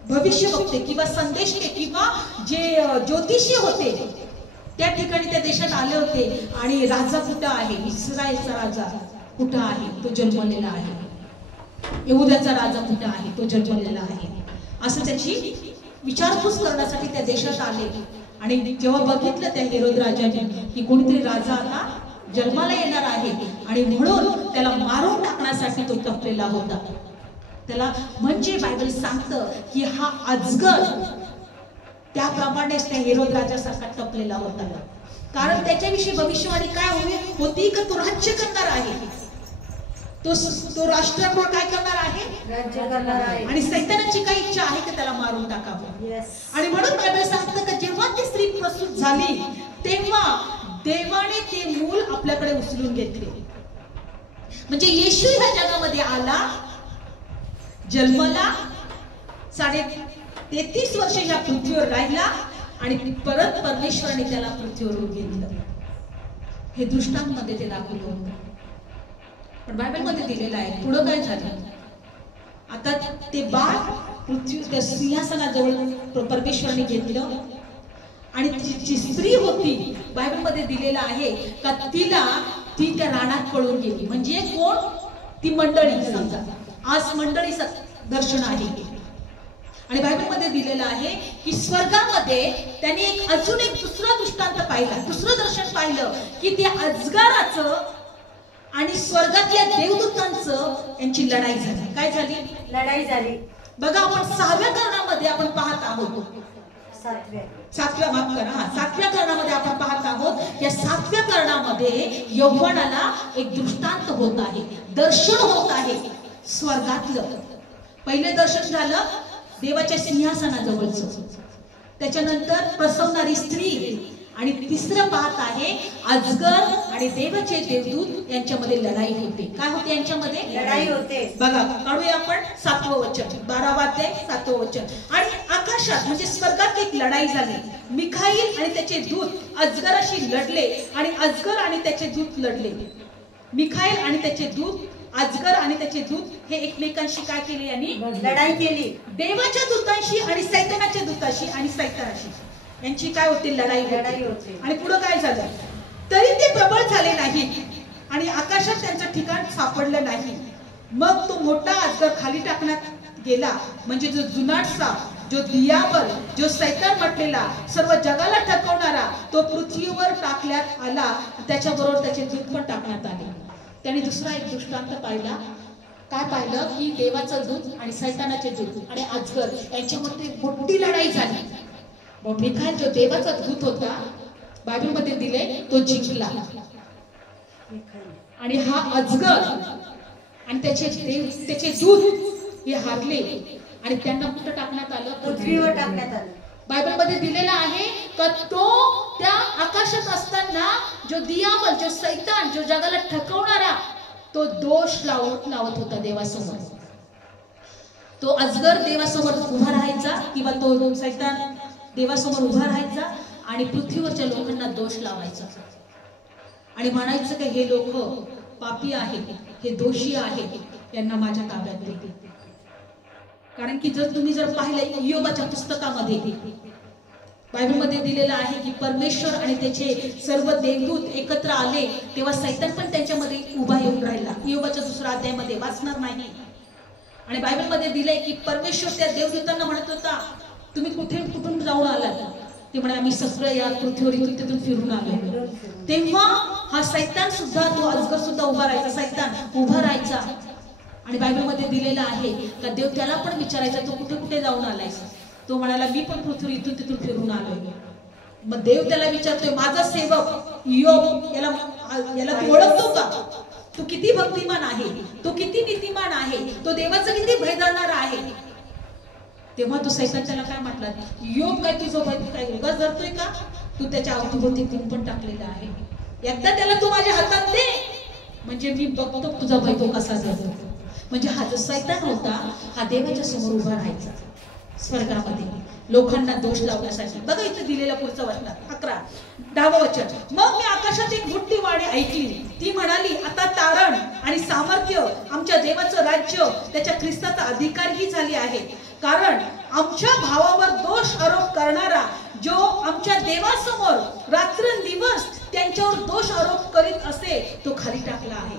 भविष्यवक्ते किंवा संदेशके किंवा जे ज्योतिषी होते त्या ठिकाणी त्या देशात आले होते आणि राजा कुठं आहे, इस्रायलचा राजा कुठं आहे, तो जन्मलेला आहे, यहूदाचा राजा कुठं आहे, तो जन्मलेला आहे, असं त्याची विचारपूस करण्यासाठी त्या देशात आले. आणि जेव्हा बघितलं त्या हेरोद राजाने की कोणीतरी राजा आता जन्माला येणार आहे आणि म्हणून त्याला मारून टाकण्यासाठी तो टपलेला होता. त्याला म्हणजे बायबल सांगतं की हा अजगर त्याप्रमाणेच त्या हेरोद राजासारखा टपलेला होता, कारण त्याच्याविषयी भविष्यवाणी काय होती की तो राज्य करणार आहे, तो राष्ट्रावर काय करणार आहे, राज्य करणार आहे. आणि सैतानाची काही इच्छा आहे की त्याला मारून टाकावं. आणि म्हणून बायबल सांगतं की जेव्हा ती स्त्री प्रसूत झाली तेव्हा देवाने ते मूल आपल्याकडे उचलून घेतले. म्हणजे येशू ह्या जगामध्ये आला, जन्मला, 33 वर्ष ह्या पृथ्वीवर राहिला आणि परत परमेश्वराने त्याला पृथ्वीवर घेतलं. हे दृष्टांतमध्ये ते दाखवलं होतं, पण बायबल मध्ये दिलेलं आहे. पुढं काय झालं, आता ते बाळ पृथ्वी त्या सिंहासनाजवळ परमेश्वराने घेतलं आणि जी स्त्री होती बायबल मध्ये दिलेलं आहे का ती त्या रानात पळून गेली. म्हणजे कोण, ती मंडळी. समजा आज मंडळी दर्शन आहे आणि बायबल मध्ये दिलेलं आहे की स्वर्गामध्ये त्यांनी अजून एक दुसरा दृष्टांत पाहिला, दुसरं दर्शन पाहिलं की त्या अजगराचं आणि स्वर्गातल्या देवदूतांचं यांची लढाई झाली. काय झाली? लढाई झाली. बघा, आपण 6व्या करणामध्ये आपण पाहत आहोत, 7व्या करणामध्ये आपण पाहत आहोत. या 7व्या करणामध्ये यौवनाला एक दृष्टांत होत आहे, दर्शन होत आहे स्वर्गातलं. पहिले दर्शन झालं देवाच्या सिंहासनाजवळचं, त्याच्यानंतर प्रसवणारी स्त्री, आणि तिसरं पाहत आहे अजगर आणि देवाचे देवदूत यांच्यामध्ये लढाई होते. काय होते? यांच्यामध्ये लढाई होते. बघा, काढूया आपण 7वं वचन, 12वां अध्याय 7वं वचन. आणि आकाशात म्हणजे स्वर्गात एक लढाई झाली. मिखाईल आणि त्याचे दूत अजगराशी लढले आणि अजगर आणि त्याचे दूत लढले. मिखाईल आणि त्याचे दूत, अजगर आणि त्याचे दूत हे एकमेकांशी काय केले? यांनी लढाई केली. देवाच्या दूतांशी आणि सैतानाच्या दूताशी आणि सैतानाशी यांची काय होती? लढाई होती. आणि पुढे काय झालं? तरी ते प्रबळ झाले नाही आणि आकाशात त्यांचं ठिकाण सापडलं नाही. मग तो मोठा अजगर खाली टाकण्यात गेला, म्हणजे जो जुनाटसा, जो दियाबल, जो सैतान म्हटलेला, सर्व जगाला ठकवणारा, तो पृथ्वीवर टाकण्यात आला. त्याच्याबरोबर त्याचे दूत पण टाकण्यात आले. त्याने दुसरा एक दृष्टांत पाहिला. काय पाहिलं? की देवाचा दूत आणि सैतानाचे दूत आणि अजगर यांच्यामध्ये मोठी लढाई झाली. मिखाईल जो देवाचा दूत होता, बायबल मध्ये दिले, तो जिंकला. आणि हा अजगर आणि त्याचे दूत हे हारले आणि त्यांना कुठं टाकण्यात आलं? पृथ्वीवर टाकण्यात आलं. बायबल मध्ये दिलेला आहे का तो त्या आकाशात असताना जो दियाबल, जो सैतान, जो जगाला ठकवणारा, तो दोष लावत होता देवासमोर. तो अजगर देवासमोर उभा राहायचा किंवा तो सैतान देवासमोर उभा राहायचा आणि पृथ्वीवरच्या लोकांना दोष लावायचा आणि म्हणायचं की हे लोक पापी आहेत, हे दोषी आहेत, यांना माझ्या ताब्यात दे. कारण की तुम्ही जर पाहिलं इयोबाच्या पुस्तकामध्ये बायबल मध्ये दिलेलं आहे की परमेश्वर आणि त्याचे सर्व देवदूत एकत्र आले तेव्हा सैतान पण त्यांच्यामध्ये उभा येऊन राहिला. इयोबाच्या 2रा अध्यायामध्ये वाचणार नाही. आणि बायबल मध्ये दिलंय की परमेश्वर त्या देवदूतांना म्हणत होता, तुम्ही कुठून जाऊन आलात? ते म्हणे, आम्ही सगळं या पृथ्वीवर तिथून फिरून आलो. तेव्हा हा सैतान सुद्धा, तो अजगर सुद्धा उभा राहायचा, सैतान उभा राहायचा. आणि बायबल मध्ये दिलेलं आहे का देव त्याला पण विचारायचा, तो कुठे जाऊन आलायस? तो म्हणाला, मी पण पृथ्वी इथून तिथून फिरून आलोय. मग देव त्याला विचारतोय, माझा सेवक इयोब, याला तू ओळखतो का? तो किती भक्तिमान आहे, तो किती नीतिमान आहे, तो देवाचं किती भय धरणारा आहे. तेव्हा तो सैतान त्याला काय म्हटला, योग काय तुझं काय उगाच धरतोय का, तू त्याच्या अवतीभोवती कुंपण टाकलेलं आहे, एकदा त्याला तू माझ्या हातात दे म्हणजे मी बघतो तुझा भय तो कसा जातो. म्हणजे हा जो सैतान होता हा देवाच्या समोर उभा राहायचा स्वर्गामध्ये लोकांना दोष लावण्यासाठी. बघा इथं दिलेलं पुढचं वचन 10वं वचन. मग मी आकाशात एक मोठी वाणी ऐकली, ती म्हणाली, आता तारण आणि सामर्थ्य आमच्या देवाचं राज्य त्याच्या ख्रिस्ताचा अधिकारही झाले आहे, कारण आमच्या भावावर दोष आरोप करणारा जो आमच्या देवासमोर रात्रंदिवस त्यांच्यावर दोष आरोप करीत असे तो खाली टाकला आहे.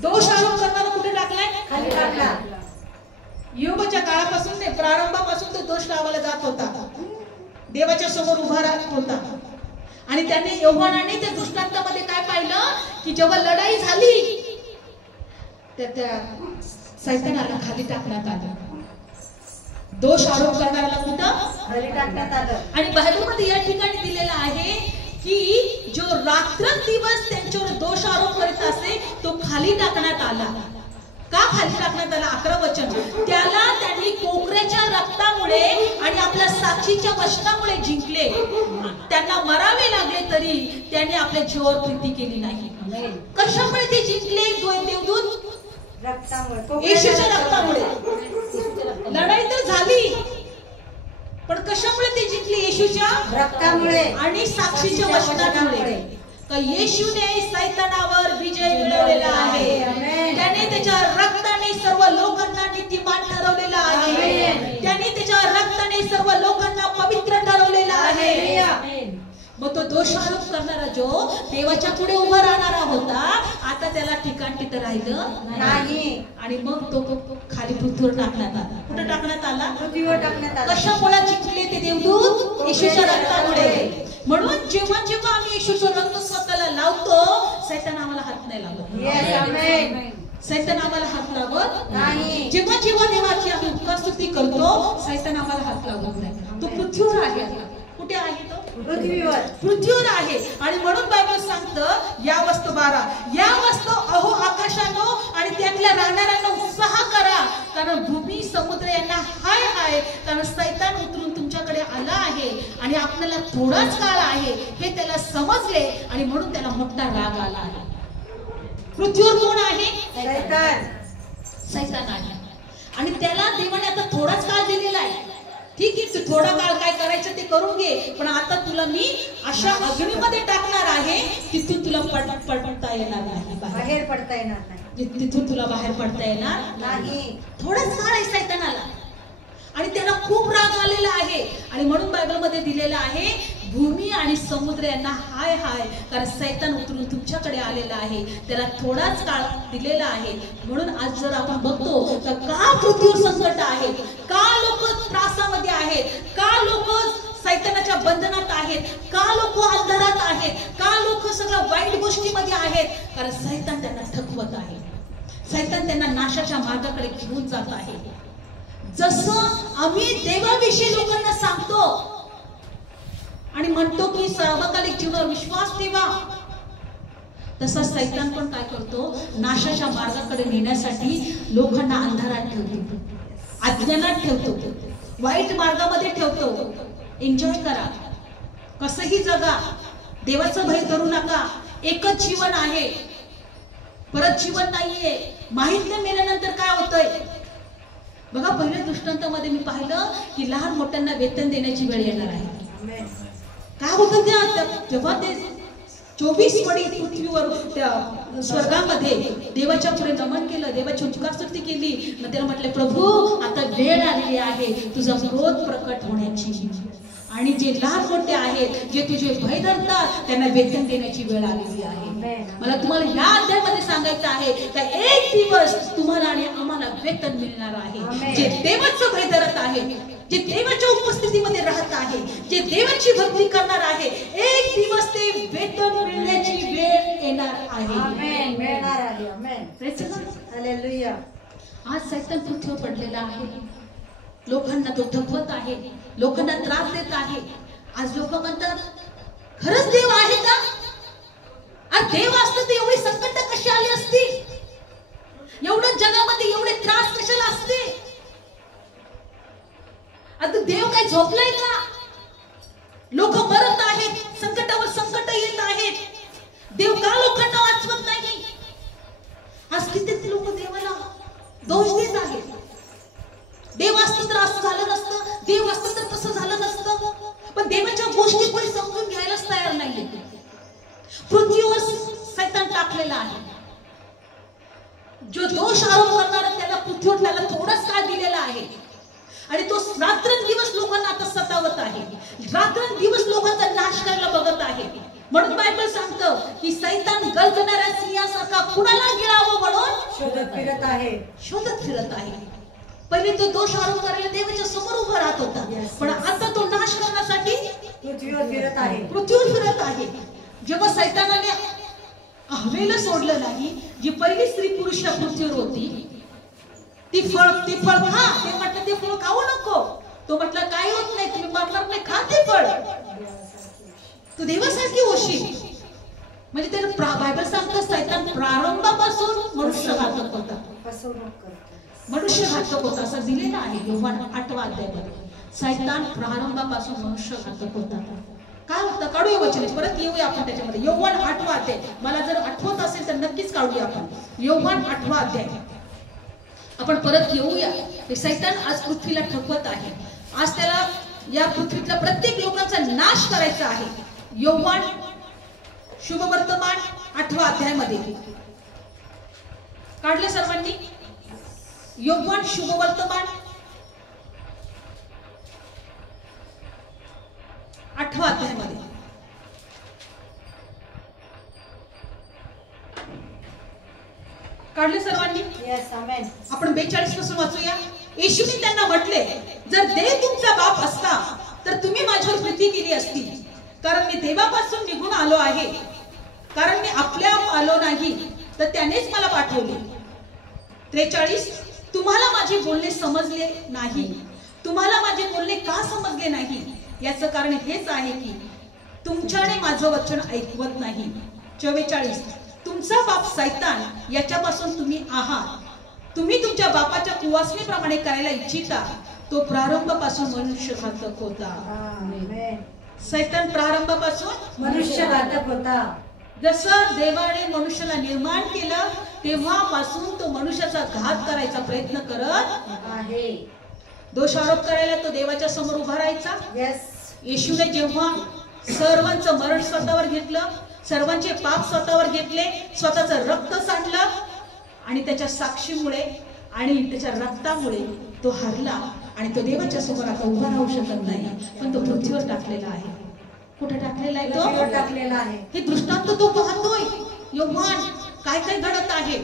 दोष आरोप करणारा कुठे टाकलाय? खाली टाकला. योबाच्या काळापासून नाही, प्रारंभापासून तो दोष लावायला जात होता, देवाच्या समोर उभा राहत होता. आणि त्याने योहानाने त्या दृष्टांतामध्ये काय पाहिलं की जेव्हा लढाई झाली त्या सैतानाला खाली टाकण्यात आलं, दोष आरोप करणाऱ्याला कुठं खाली टाकण्यात आलं. आणि बायबलमध्ये या ठिकाणी दिलेलं आहे की जो रात्रंदिवस त्यांच्यावर दोष आरोप करीत असे तो खाली टाकण्यात आला. का खाली टाकण्यात आला? 11 वचन. त्याला त्यांनी कोकऱ्याच्या रक्तामुळे आणि आपल्या साक्षीच्या वचनामुळे जिंकले, त्यांना मरावे लागले तरी त्याने आपल्या जीवावर प्रीती केली नाही. कशामुळे ते जिंकले? देवदूत रक्तामुळे, येशूच्या रक्तामुळे. लढाई तर झाली पण कशामुळे ते जिंकले? येशूच्या रक्तामुळे आणि साक्षीच्या वचनामुळे. का येशूने सैतानावर विजय मिळवलेला आहे, त्याने त्याच्या रक्ताने सर्व लोकांना नीतिमान ठरवलेला आहे, त्याने त्याच्या रक्ताने सर्व लोकांना पवित्र ठरवलेला आहे. मग तो दोष आरोप करणारा जो देवाच्या पुढे उभा राहणारा होता आता त्याला ठिकाण तिथं राहिलं नाही. आणि मग तो खाली पृथ्वीवर टाकण्यात आला. कुठं टाकण्यात आला? पृथ्वीवर टाकण्यात आला. कशामुळे जिंकले ते देवदूत? येशूच्या रक्तामुळे. म्हणून जेव्हा जेव्हा आम्ही येशूचं रक्त स्वतःला लावतो सैतान आम्हाला हात नाही लावत. सैतान आम्हाला हात लावत नाही. जेव्हा जेव्हा देवाची आम्ही उपकारस्तुती करतो सैतान आम्हाला हात लावत नाही. तो पृथ्वीवर आहे. कुठे आहे तो? पृथ्वीवर आहे. आणि म्हणून बायबल सांगतं या वस्तू 12, या वस्तू अहो आकाशानो आणि त्यातल्या राहणाऱ्यांना उत्साह करा, कारण भूमी समुद्र यांना हाय हाय, कारण सैतान उतरून तुमच्याकडे आला आहे आणि आपल्याला थोडाच काळ आहे हे त्याला समजले आणि म्हणून त्याला मोठा राग आला आहे. पृथ्वीवर कोण आहे? सैतान आहे. आणि त्याला देवाने आता थोडाच काळ दिलेला आहे. ठीक आहे, तू थोडा काळ काय करायचं ते करून घे, पण आता तुला मी अशा अग्नीमध्ये टाकणार आहे तिथून तुला पडता येणार नाही, बाहेर पडता येणार नाही, तिथून तुला बाहेर पडता येणार नाही. थोडाच काळ आहे सैतानाला आणि त्याला खूप राग आलेला आहे. आणि म्हणून बायबलमध्ये दिलेलं आहे भूमी आणि समुद्र यांना हाय हाय, कारण सैतान उतरून तुमच्याकडे आलेला आहे, त्याला थोडाच काळ दिलेला आहे. म्हणून आज जर आपण बघतो तर का पृथ्वीवर संकट आहेत, का लोक त्रासामध्ये आहेत, का लोक सैतानाच्या बंधनात आहेत, का लोक अंधारात आहेत, का लोक सगळ्या वाईट गोष्टीमध्ये आहेत, कारण सैतान त्यांना ठकवत आहे, सैतान त्यांना नाशाच्या मार्गाकडे घेऊन जात आहे. जसं आम्ही देवाविषयी लोकांना सांगतो आणि म्हणतो की सार्वकालिक जीवनावर विश्वास ठेवा, तसा सैतान पण काय करतो, नाशाच्या मार्गाकडे नेण्यासाठी लोकांना अंधारात ठेवतो, अज्ञानात ठेवतो, वाईट मार्गामध्ये ठेवतो. एन्जॉय करा, कसंही जगा, देवाचं भय करू नका, एकच जीवन आहे, परत जीवन नाहीये. माहित नाही मेल्यानंतर काय होतंय. बघा पहिल्या दृष्टांतामध्ये मी पाहिलं की लहान मोठ्यांना वेतन देण्याची वेळ येणार आहे. काय होतं जेव्हा ते 24 मणी पृथ्वीवर त्या स्वर्गामध्ये देवाच्या पुढे नमन केलं, देवाची उपकारस्तुती केली, मग त्याला म्हटले प्रभू आता वेळ आलेली आहे तुझा क्रोध प्रकट होण्याची, आणि जे लहान मोठे आहेत जे तुझे भय धरतात त्यांना वेतन देण्याची वेळ आलेली आहे. मला तुम्हाला ह्या अध्यायामध्ये सांगायचं आहे का एक दिवस तुम्हाला आणि आम्हाला वेतन मिळणार आहे. जे देवाचं भय धरत आहे, जे देवाच्या उपस्थितीमध्ये राहत आहे, जे देवाची भक्ती करणार आहे, एक दिवस ते वेतन मिळण्याची वेळ येणार आहे. मिळणार आहे. आमेन. हालेलुया. आज सैतान पृथ्वीवर पडलेला आहे, लोकांना तो ठकवत आहे, लोकांना त्रास देत आहे. आज लोक म्हणतात खरंच देव आहे का? अरे देव असतं तर एवढी संकट कशी आली असती, एवढं जगामध्ये एवढे त्रास कशाला असते. काय झोपलंय का? लोक मरत आहेत, संकटावर संकट येत आहेत. देव का लोकांना वाचवत नाही? आज किती लोक देवाला दोष देत आहेत. देव असतं तर असं झालं नसतं, देव असतं तर तसं झालं नसतं. पण देवाच्या गोष्टी कोणी समजून घ्यायलाच तयार नाहीये. पृथ्वीवर सैतान टाकलेला आहे. जो दोष आरोप करणारा त्याला पृथ्वीवर त्याला थोडाच काळ दिलेला आहे आणि तो रात्रंदिवस लोकांना आता सतावत आहे. रात्रंदिवस लोकांचा नाश करायला बघत आहे. म्हणून बायबल सांगतं की सैतान गरजणाऱ्या सिंहासारखा कुणाला गिळावं म्हणून शोधत फिरत आहे. शोधत फिरत आहे. पहिले तो दोष आरोप करायला देवाच्या समोर उभा राहत होता, पण आता तो नाश करण्यासाठी पृथ्वीवर फिरत आहे. पृथ्वीवर फिरत आहे. जेव्हा सैतानाने हवेला सोडलं नाही, जी पहिली स्त्री पुरुष या पृथ्वीवर होती, ती फळ खा. ते म्हटलं ते फळ खाऊ नको. तो म्हटलं काय होत नाही, तुम्ही मरणार नाही, खा ते फळ, तू देवासारखी होशील. म्हणजे त्याला बायबल सांगतं सैतान प्रारंभापासून मनुष्यघातक होता. मनुष्यघातक होता असं दिलेलं आहे योहान 8व्या अध्यायामध्ये. सैतान प्रारंभापासून मनुष्यघातक होता. काय होतं? काढूया वचन, परत येऊया आपण त्याच्यामध्ये. योहान 8वा अध्याय, मला जर आठवत असेल तर नक्कीच काढूया आपण. योहान 8वा अध्याय आपण परत येऊया. सैतान आज पृथ्वीला ठपवत आहे. आज त्याला या पृथ्वीतल्या प्रत्येक लोकांचा नाश करायचा आहे. योहान शुभवर्तमान 8वा अध्यायामध्ये काढले सर्वांनी. योहान शुभवर्तमान 8वा अध्यायामध्ये काढले सर्वांनी. आपण 42 पासून वाचूया. येशूने त्यांना म्हटले, जर देव तुमचा बाप असता तर तुम्ही माझ्यावर प्रीती केली असती, कारण मी देवापासून निघून आलो आहे. कारण मी आपल्या आलो नाही, तर त्यानेच मला पाठवले. 43 तुम्हाला माझे बोलणे समजले नाही. तुम्हाला माझे बोलणे का समजले नाही? याचं कारण हेच आहे की तुमच्याने माझं वचन ऐकवत नाही. 44 तुमचा बाप सैतान, याच्यापासून तुम्ही आहात. तुम्ही तुमच्या बापाच्या कुवासनेप्रमाणे करायला इच्छिता. तो प्रारंभापासून मनुष्यघातक होता. सैतान प्रारंभापासून मनुष्यघातक होता. जसं देवाने मनुष्याला निर्माण केलं तेव्हापासून तो मनुष्याचा घात करायचा प्रयत्न करत आहे. दोष आरोप करायला तो देवाच्या समोर उभा राहायचा. येशूने जेव्हा सर्वांचं मरण स्वतःवर घेतलं, सर्वांचे पाप स्वतःवर घेतले, स्वतःचं रक्त सांडलं आणि त्याच्या साक्षीमुळे आणि त्याच्या रक्तामुळे तो हरला आणि तो देवाच्या समोर आता उभा राहू शकत नाही. पण तो पृथ्वीवर टाकलेला आहे. कुठे टाकलेला आहे? तो टाकलेला आहे. हे दृष्टांत तो पाहतोय. योहान काय काय घडत आहे.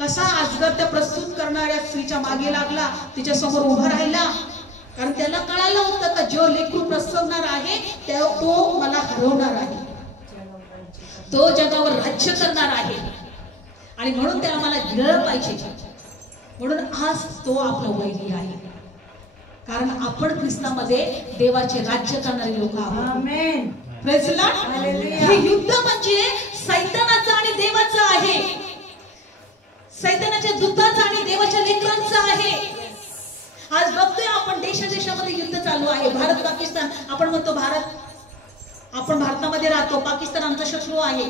कसा अजगर त्या प्रस्तुत करणाऱ्या स्त्रीच्या मागे लागला, तिच्या समोर उभा राहिला. कारण त्याला कळालं होतं का जो लेकरू प्रसवणार आहे तो मला हरवणार आहे, तो जगावर राज्य करणार आहे आणि म्हणून त्याला मला गिळलं पाहिजे. म्हणून आज तो आपला वैरी आहे. कारण आपण ख्रिस्तामध्ये देवाचे राज्य करणारे लोक आहोत. आमेन. Praise the lord. हे युद्ध म्हणजे सैतानाचं आणि देवाचं आहे. सैतानाच्या दूताचं आणि देवाच्या लेकरांचं आहे. आज बघतोय आपण देशादेशामध्ये युद्ध चालू आहे. भारत पाकिस्तान, आपण म्हणतो आपण भारतामध्ये राहतो, पाकिस्तान आमचा शत्रू आहे.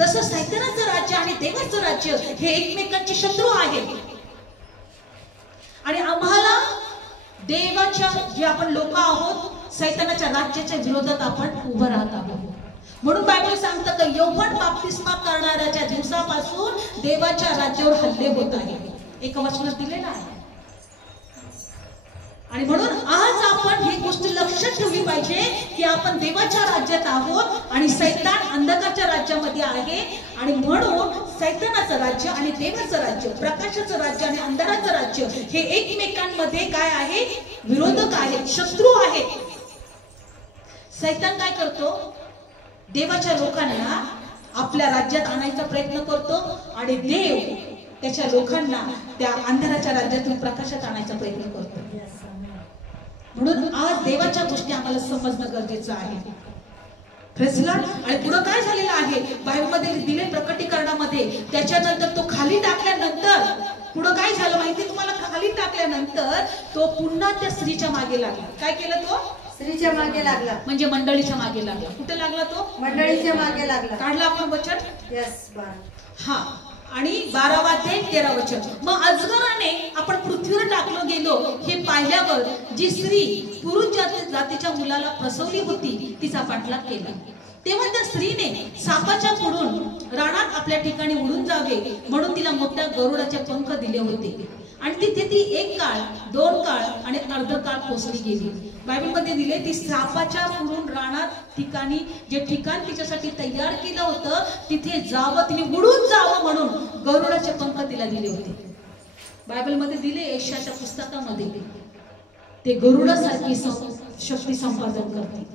तसं सैतानाचं राज्य आणि देवाचं राज्य हे एकमेकांचे शत्रू आहे. आणि आम्हाला देवाच्या जे आपण लोक आहोत सैतानाच्या राज्याच्या विरोधात आपण उभं राहत आहोत. म्हणून बायबल सांगतं की योहान बाप्तिस्मा करणाऱ्याच्या दिवसापासून देवाच्या राज्यावर हल्ले होत आहेत. एका वचनात दिलेला आहे. आणि म्हणून आज आपण ही गोष्ट लक्षात ठेवली पाहिजे की आपण देवाच्या राज्यात आहोत आणि सैतान अंधकारच्या राज्यामध्ये आहे. आणि म्हणून सैतानाचं राज्य आणि देवाचं राज्य, प्रकाशाचं राज्य आणि अंधाराचं राज्य हे एकमेकांमध्ये काय आहे? विरोधक आहेत, शत्रू आहेत. सैतान काय करतो? देवाच्या लोकांना आपल्या राज्यात आणायचा प्रयत्न करतो आणि देव त्याच्या लोकांना त्या अंधाराच्या राज्यातून प्रकाशात आणायचा प्रयत्न करतो. म्हणून आज देवाच्या गोष्टी आम्हाला समजणं गरजेचं आहे. Praise the Lord. आणि पुढे काय झालेलं आहे बायबलमध्ये दिले प्रकटीकरणामध्ये, त्याच्यानंतर तो खाली टाकल्यानंतर पुढं काय झालं माहिती तुम्हाला, खाली टाकल्यानंतर तो पुन्हा त्या स्त्रीच्या मागे लागला. काय केलं तो? स्त्रीच्या मागे लागला, म्हणजे मंडळीच्या मागे लागला. कुठे लागला तो? मंडळीच्या मागे लागला. काढला आपण वचन. यस, हा. आणि 12वा अध्याय 13 वचन. मग अजगराने आपण पृथ्वीवर टाकलो गेलो हे पाहिल्यावर जी स्त्री पुरुष जातीच्या मुलाला प्रसवली होती तिचा पाठलाग केला. तेव्हा त्या स्त्रीने सापाच्या पुढून रानात आपल्या ठिकाणी उडून जावे म्हणून तिला मोठ्या गरुडाचे पंख दिले होते. आणि तिथे ती 1 काळ 2 काळ आणि अर्ध काळ पोचली गेली. बायबलमध्ये दिले ती सापाच्या पुढून रानात ठिकाणी जे ठिकाण तिच्यासाठी तयार केलं होतं तिथे जावं, तिने उडून जावं म्हणून गरुडाचे पंख तिला दिले होते. बायबलमध्ये दिले यशाच्या पुस्तकामध्ये ते गरुडासारखी शक्ती संपादन करते.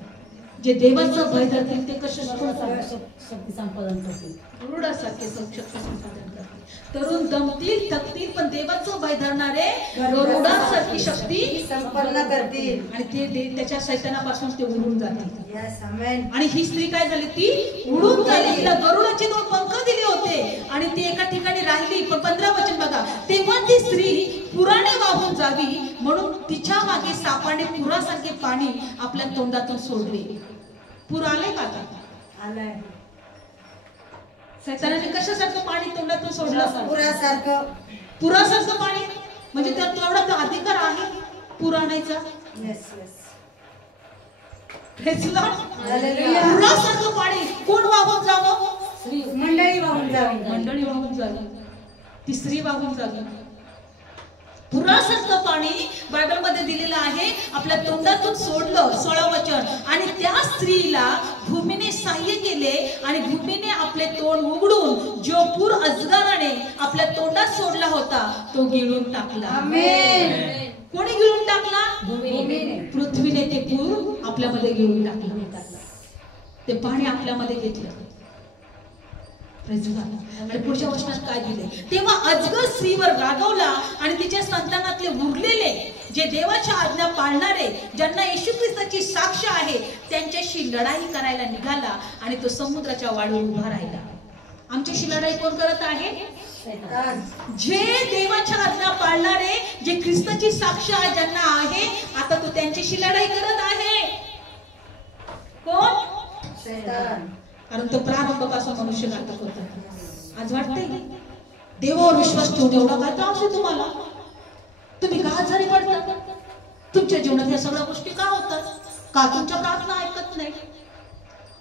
जे देवाचं भय धरतील ते कसे शक्ती संपादन करतील? गरुडासारखे शक्ती संपादन करतील. तरुण दमतील थकतील पण देवाचं भय धरणारे गरुडासारखी शक्ती संपन्न करतील. आणि ते त्याच्या सैतानापासून ते उडून जातील. यस, आमेन. आणि ही स्त्री काय झाली? ती उडून झाली. तिला गरुडाचे 2 पंख दिले होते आणि ती एका ठिकाणी राहिली. पण 15 वचन बघा. तेव्हा ती स्त्री पुराने वाहून जावी म्हणून तिच्या मागे सापाने पुरासारखे पाणी आपल्या तोंडातून सोडले. पूर आले का? आलाय. सैतानाने कशासारखं पाणी तोंडातून सोडलं? पुरासारखं पाणी. म्हणजे त्यात तेवढा अधिकार आहे पूर आणायचा. Yes, yes. पुरासारखं पाणी कोण वाहून जावं? मंडळी वाहून जावी. मंडळी वाहून जावी. ती स्त्री वाहून जावी. पुरासारखं पाणी बायबलमध्ये दिलेलं आहे आपल्या तोंडातून सोडलं. 16 वचन. आणि त्या स्त्रीला भूमीने सहाय्य केले आणि भूमीने आपले तोंड उघडून जो पूर अजगराने आपल्या तोंडात सोडला होता तो गिळून टाकला. आमेन. कोणी गिळून टाकला? भूमीने. पृथ्वीने ते पूर आपल्यामध्ये गिळून टाकला. ते पाणी आपल्यामध्ये घेतलं. आणि पुढच्या वचनात काय दिले? तेव्हा अजगर स्त्रीवर रागवला आणि तिच्या संतानातले उरलेले जे देवाच्या आज्ञा पाळणारे ज्यांना येशू ख्रिस्ताची साक्ष आहे त्यांच्याशी लढाई करायला निघाला आणि तो समुद्राच्या वाळूवर उभा राहिला. आमच्याशी लढाई कोण करत आहे? जे देवाच्या आज्ञा पाळणारे जे ख्रिस्ताची साक्ष आहे ज्यांना आहे आता तो त्यांच्याशी लढाई करत आहे. कोण? शैतान. कारण तो प्रारंभापासून मनुष्य घातक होता. आज वाटतंय देवावर विश्वास ठेवून एवढा काय त्रास आहे तुम्हाला? तुम्ही का आजारी पडता? तुमच्या जीवनात या सगळ्या गोष्टी का होतात? का तुमच्या प्रार्थना ऐकत नाही?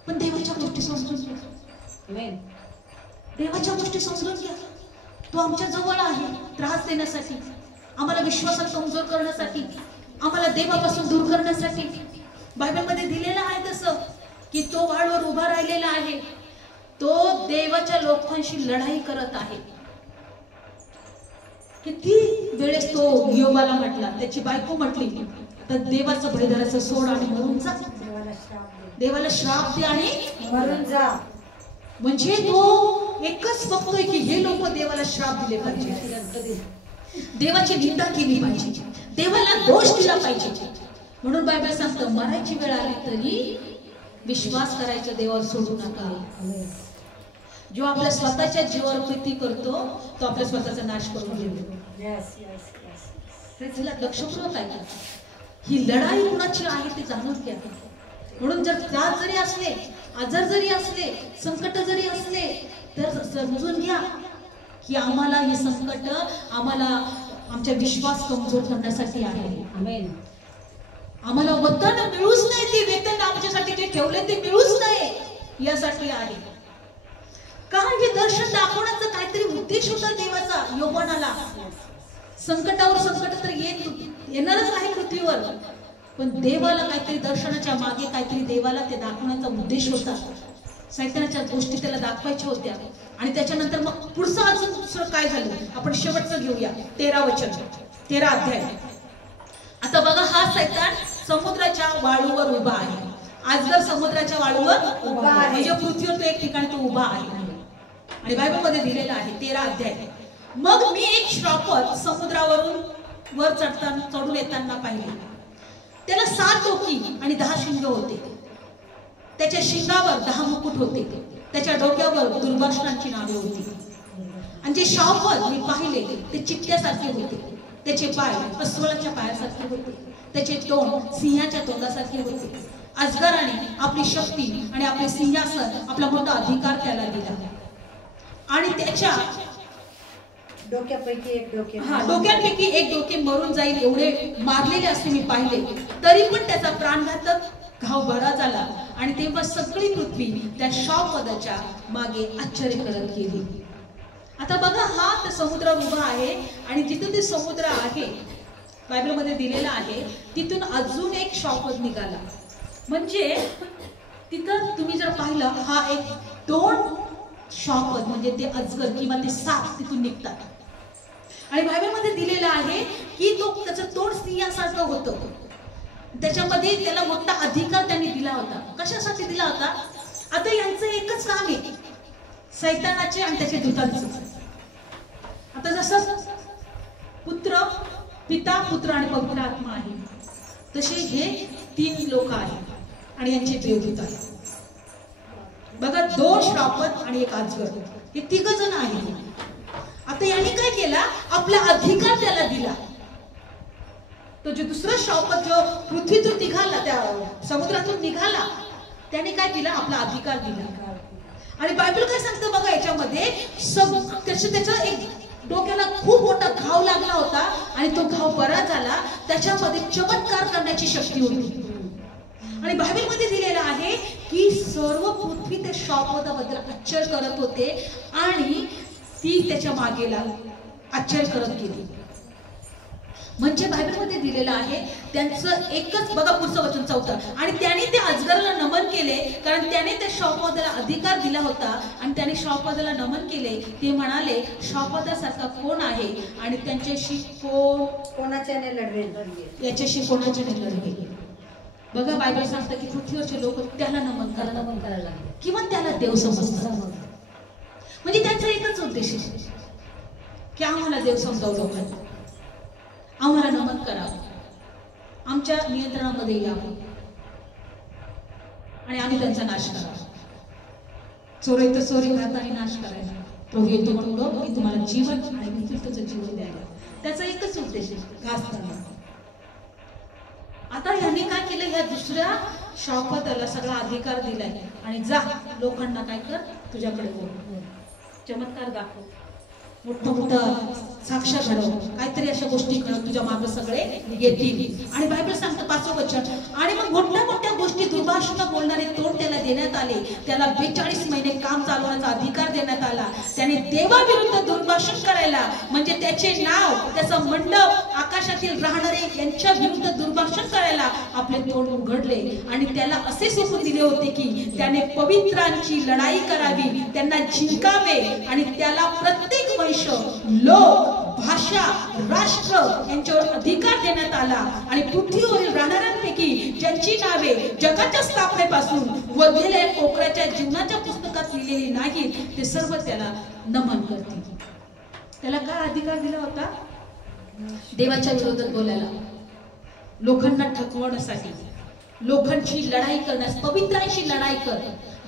पण देवाच्या गोष्टी समजून घ्या. देवाच्या गोष्टी समजून घ्या. तो आमच्या जवळ आहे त्रास देण्यासाठी, आम्हाला विश्वासात कमजोर करण्यासाठी, आम्हाला देवापासून दूर करण्यासाठी. बायबलमध्ये दिलेलं आहे तसं की तो वाळूवर उभा राहिलेला आहे. तो देवाच्या लोकांशी लढाई करत आहे. किती वेळेस तो योबाला म्हटला, त्याची बायको म्हटली तर देवाचं भय धरायचं सोड आणि मरून जा. देवाला श्राप दे आणि मरून जा. म्हणजे तो एकच बघतोय की हे लोक देवाला श्राप दिले पाहिजे, देवाची निंदा केली पाहिजे, देवाला दोष दिला पाहिजे. म्हणून बायबल सांगतं मरायची वेळ आली तरी विश्वास करायचा देवावर सोडू नका. जो आपल्या स्वतःच्या जीवावर प्रीती करतो तो आपल्या स्वतःचा नाश करून घेतो. लक्षपूर्वक ऐका. ही लढाई कुणाची आहे ते जाणून घ्या. म्हणून जर त्रास जरी असले, आजार जरी असले, संकट जरी असले तर समजून घ्या की आम्हाला हे संकट आम्हाला आमचा विश्वास कमजोर करण्यासाठी आहे. आमेन. आम्हाला वतन मिळूच नाही, ते वेतन आमच्यासाठी जे ठेवले ते मिळूच नाही यासाठी आहे. कारण हे दर्शन दाखवण्याचा काहीतरी उद्देश होता देवाचा. योबानाला संकटावर संकट तर येणारच आहे पृथ्वीवर, पण देवाला काहीतरी दर्शनाच्या मागे काहीतरी देवाला ते दाखवण्याचा उद्देश होता. सैतानाच्या गोष्टी त्याला दाखवायच्या होत्या. आणि त्याच्यानंतर मग पुढचं अजून दुसरं काय झालं आपण शेवटचं घेऊया. 13 वचन 13 अध्याय. आता बघा हा सैतान समुद्राच्या वाळूवर उभा आहे. आज जर समुद्राच्या वाळूवर उभा आहे म्हणजे पृथ्वीवर तो एक ठिकाणी तो उभा आहे. आणि बायबलमध्ये दिलेला आहे 13 अध्याय. मग मी एक श्रापक समुद्रावरून वर चढून येताना पाहिले. त्याला 7 डोकी आणि 10 शिंग होते. त्याच्या शिंगावर 10 मुकुट होते. त्याच्या डोक्यावर दुर्भाषणांची नावे होती. आणि जे शावपद मी पाहिले ते चिट्ट्यासारखे होते, त्याचे पाय अस्वलाच्या पायासारखे होते, त्याचे तोंड सिंहाच्या तोंडासारखे होते. अजगराने आपली शक्ती आणि आपले सिंहासन, आपला मोठा अधिकार त्याला दिला आणि त्याच्या डोक्यापैकी एक डोके डोक्यांपैकी एक डोके मरून जाईल एवढे मारलेले असते मी पाहिले, तरी पण त्याचा प्राणघातक घाव बरा झाला. आणि तेव्हा सगळी पृथ्वी त्या शावपदाच्या मागे आश्चर्य करत गेली. आता बघा, हा तर समुद्र उभा आहे आणि जिथून ते समुद्र आहे बायबलमध्ये दिलेला आहे, तिथून अजून एक शावपद निघाला. म्हणजे तिथं तुम्ही जर पाहिलं, हा एक दोन शावपद म्हणजे ते अजगर किंवा ते साप तिथून निघतात. आणि बायबलमध्ये दिलेलं आहे की त्याचं तोंड सिंहासारखं होतं, त्याच्यामध्ये त्याला मोठा अधिकार त्यांनी दिला होता. कशासाठी दिला होता? आता यांचं एकच काम आहे, सैतानाचे आणि त्याच्या दूतांचं. आता जसं पिता पुत्र आणि पवित्र आत्मा आहे, तसे हे तीन लोक आहेत आणि यांचे देवदूत आहेत. बघा, दोन श्रापद आणि एक अजगर, हे तिघ जण आहेत. आता यांनी काय केला? आपला अधिकार त्याला दिला. तो जो दुसरा श्रापद जो पृथ्वीतून निघाला, त्या समुद्रातून निघाला, त्याने काय दिला? आपला अधिकार दिला. आणि बायबल काय सांगतं बघा याच्यामध्ये, त्याचा एक डोक्याला खूप मोठा घाव लागला होता आणि तो घाव बरा झाला. त्याच्यामध्ये चमत्कार करण्याची शक्ती होती. आणि बायबलमध्ये दिलेलं आहे की सर्व पृथ्वी त्या शापदाबद्दल आश्चर्य करत होते आणि ती त्याच्या मागेला आश्चर्य करत गेली. म्हणजे बायबलमध्ये दिलेलं आहे त्यांचं एकच, बघा पुढचं वचन 4, आणि त्याने त्या अजगराला नमन केले, कारण त्याने त्या शापदाला अधिकार दिला होता. आणि त्याने शापदाला नमन केले. ते म्हणाले, शापदासारखा कोण आहे आणि त्यांच्याशी कोणाच्याने लढवेल, याच्याशी कोणाच्याने लढवेल. बघा, बायबल सांगतं की पृथ्वीवरचे लोक त्याला नमन करायला किंवा त्याला देव समजतात. म्हणजे त्यांचा एकच उद्देश आहे की आम्हाला देव समजावं, लोकांना आम्हाला नमन करावं, आमच्या नियंत्रणामध्ये यावं आणि आम्ही त्यांचा नाश करावा. चोरी तर चोरी घाताने नाश करायचा. प्रभू येतो म्हणतो की तुम्हाला जीवन आणि मृत्यूचं जीवन द्यायला. त्याचा एकच उद्देश आहे, घास करणं. आता ह्याने काय केलं? ह्या दुसऱ्या शापदाला सगळा अधिकार दिलाय आणि जा लोकांना काय कर, तुझ्याकडे बोल, चमत्कार दाखव, मोठं साक्षात घडव, काहीतरी अशा गोष्टी कर, तुझ्या मागे सगळे येतील. आणि बायबल सांगतं 5वं वचन, आणि मग मोठ्या मोठ्या गोष्टी दुर्भाषण बोलणारे तोंड त्याला देण्यात आले. त्याला 42 महिने काम चालवण्याचा अधिकार देण्यात आला. त्याने देवाविरुद्ध दुर्भाषण करायला, म्हणजे त्याचे नाव, त्याचा मंडप, आकाशातील राहणारे यांच्या विरुद्ध दुर्भाषण करायला आपले तोंड उघडले. आणि त्याला असे सोपून दिले होते की त्याने पवित्रांची लढाई करावी, त्यांना जिंकावे आणि त्याला प्रत्येक वंश, लोक, भाषा, राष्ट्र यांच्यावर अधिकार देण्यात आला. आणि पृथ्वीवरील राहणाऱ्यांपैकी ज्यांची नावे जगाच्या स्थापनेपासून वधलेल्या कोकराच्या जीवनाच्या पुस्तकात लिहिलेली नाही, ते सर्व त्याला नमन करतील. त्याला काय अधिकार दिला होता? देवाच्या विरोधात बोलायला, लोकांना ठकवण्यासाठी, लोकांची लढाई करण्यास, पवित्रांशी लढाई कर.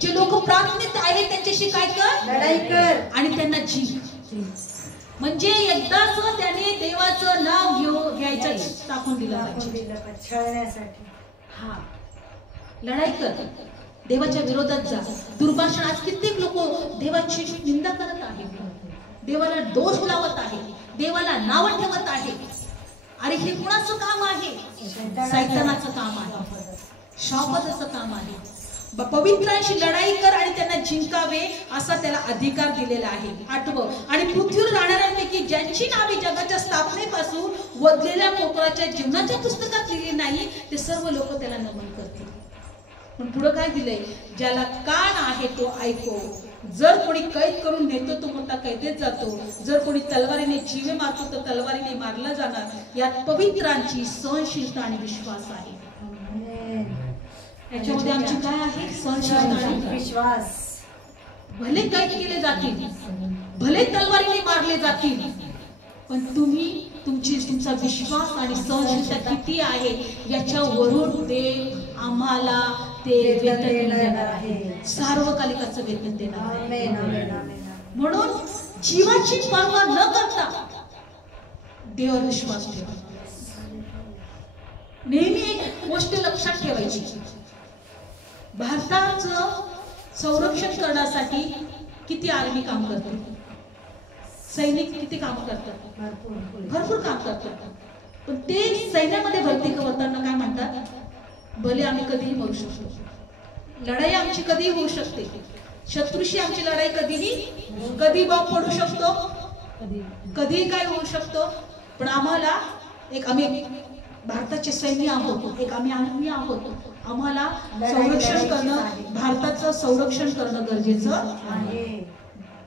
जे लोक प्रार्थनेत आहेत त्यांच्याशी काय कर? लढाई कर आणि त्यांना जिंक. म्हणजे एकदाच त्याने देवाचं नाव घ्यायचं टाकून दिलं पाहिजे. हा, लढाई कर, देवाच्या विरोधात जा. दुर्भाषण, आज कित्येक लोक देवाची निंदा करत आहेत, देवाला दोष लावत आहे, देवाला नाव ठेवत आहे. अरे हे कुणाचं काम आहे? सैतानाचं काम आहे, शापदाचं काम आहे. पवित्रांशी लढाई कर आणि त्यांना जिंकावे असा त्याला अधिकार दिलेला आहे. 8वं, आणि पृथ्वीवर राहणाऱ्यांपैकी ज्यांची नावे जगाच्या स्थापनेपासून वधलेल्या कोकराच्या जीवनाच्या पुस्तकात लिहिली नाही, ते सर्व लोक त्याला नमन करतील. पण पुढे काय दिलंय? ज्याला कान आहे तो ऐको. जर कोणी कैद करून नेतो तो मोठा कैदेत जातो, जर कोणी तलवारीने जीवे मारतो तर तलवारीने मारला जाणार. यात पवित्रांची सहनशीलता आणि विश्वास आहे. याच्यामध्ये आमची काय आहे? सहनशीलता आणि विश्वास. भले कैद केले जातील, भले तलवारीने मारले जातील, पण तुमचा विश्वास आणि सहनशीलता किती आहे याच्यावरून देव आम्हाला ते वेतन देणार आहे, सार्वकालिकाचं वेतन देणार आहे. म्हणून जीवाची पर्वा न करता देवावर विश्वास ठेवा. नेहमी एक गोष्ट लक्षात ठेवायची, भारताचं संरक्षण करण्यासाठी किती आर्मी काम करते, सैनिक किती काम करतात, भरपूर काम करतात. पण ते सैन्यामध्ये भरती होताना काय म्हणतात, भले आम्ही कधीही मरू शकतो, लढाई आमची कधीही होऊ शकते, शत्रूशी आमची लढाई कधी बॉम्ब पडू शकतो, कधीही काय होऊ शकतो, पण आम्हाला आम्ही भारताचे सैन्य आहोत, आम्ही आर्मी आहोत, आम्हाला संरक्षण करणं, भारताचं संरक्षण करणं गरजेचं आहे.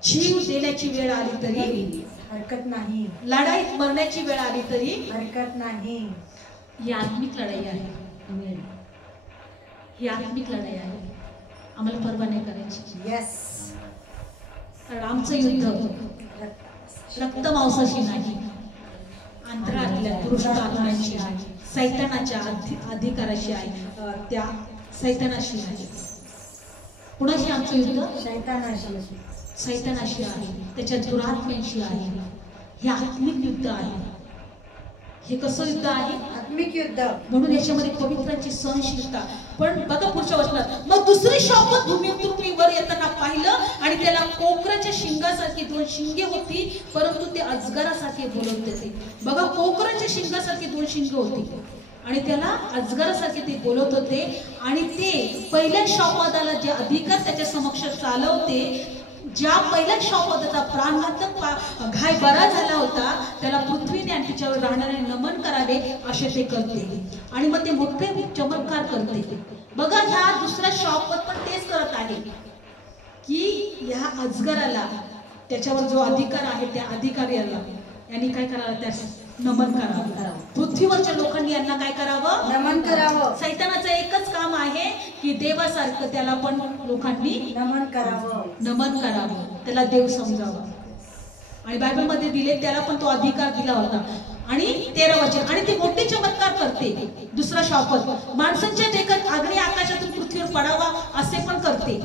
जीव देण्याची वेळ आली तरी हरकत नाही, लढाईत मरण्याची वेळ आली तरी हरकत नाही. ही आत्मिक लढाई आहे, ही आत्मिक लढाई आहे, आम्हाला पर्वा नाही करायची. यस, कारण आमचं युद्ध रक्त मांसाशी नाही, अंतरातल्या पुरुषार्थाची आहे, सैतानाच्या अधिकाराशी आहे, त्या सैतानाशी आहे. कुणाशी आमचं युद्ध? सैतानाशी आहे, त्याच्या दुरात्म्यांशी आहे. हे आत्मिक युद्ध आहे. हे कसं युद्ध आहे? आत्मिक युद्ध. म्हणून याच्यामध्ये पवित्रांची सहनशीलता. पण बघा पुढच्या वचनात, मग दुसरी शापत भूमीतून मी वर येताना पाहिलं आणि त्याला कोकराच्या शिंगासारखी 2 शिंगे होती, परंतु ते अजगरासारखे बोलत होते. बघा, कोकराच्या शिंगासारखी 2 शिंगे होती आणि त्याला अजगरासारखे ते बोलत होते. आणि ते पहिल्या शापदाला जे अधिकार त्याच्या समक्ष चालवते, ज्या पहिल्या शापदाचा प्राणघातक घाय बरा झाला होता, त्याला पृथ्वीने आणि तिच्यावर राहणारे नमन करावे असे ते करते. आणि मग ते मोठे चमत्कार करते. बघा, ह्या दुसऱ्या शापत पण तेच करत आहे की ह्या अजगराला, त्याच्यावर जो अधिकार आहे त्या अधिकाऱ्याला यांनी काय करावं? त्या नमन करावं. पृथ्वीवरच्या लोकांनी यांना काय करावं? नमन करावं. सैतानाचं एकच काम आहे की देवासारखं त्याला पण लोकांनी नमन करावं, त्याला देव समजावं. आणि बायबलमध्ये दिले त्याला पण तो अधिकार दिला होता. आणि 13 वचन, आणि ते मोठे चमत्कार करते. दुसरा शापत, माणसांच्या देखत अग्नी आकाशातून पृथ्वीवर पडावा असे पण करते.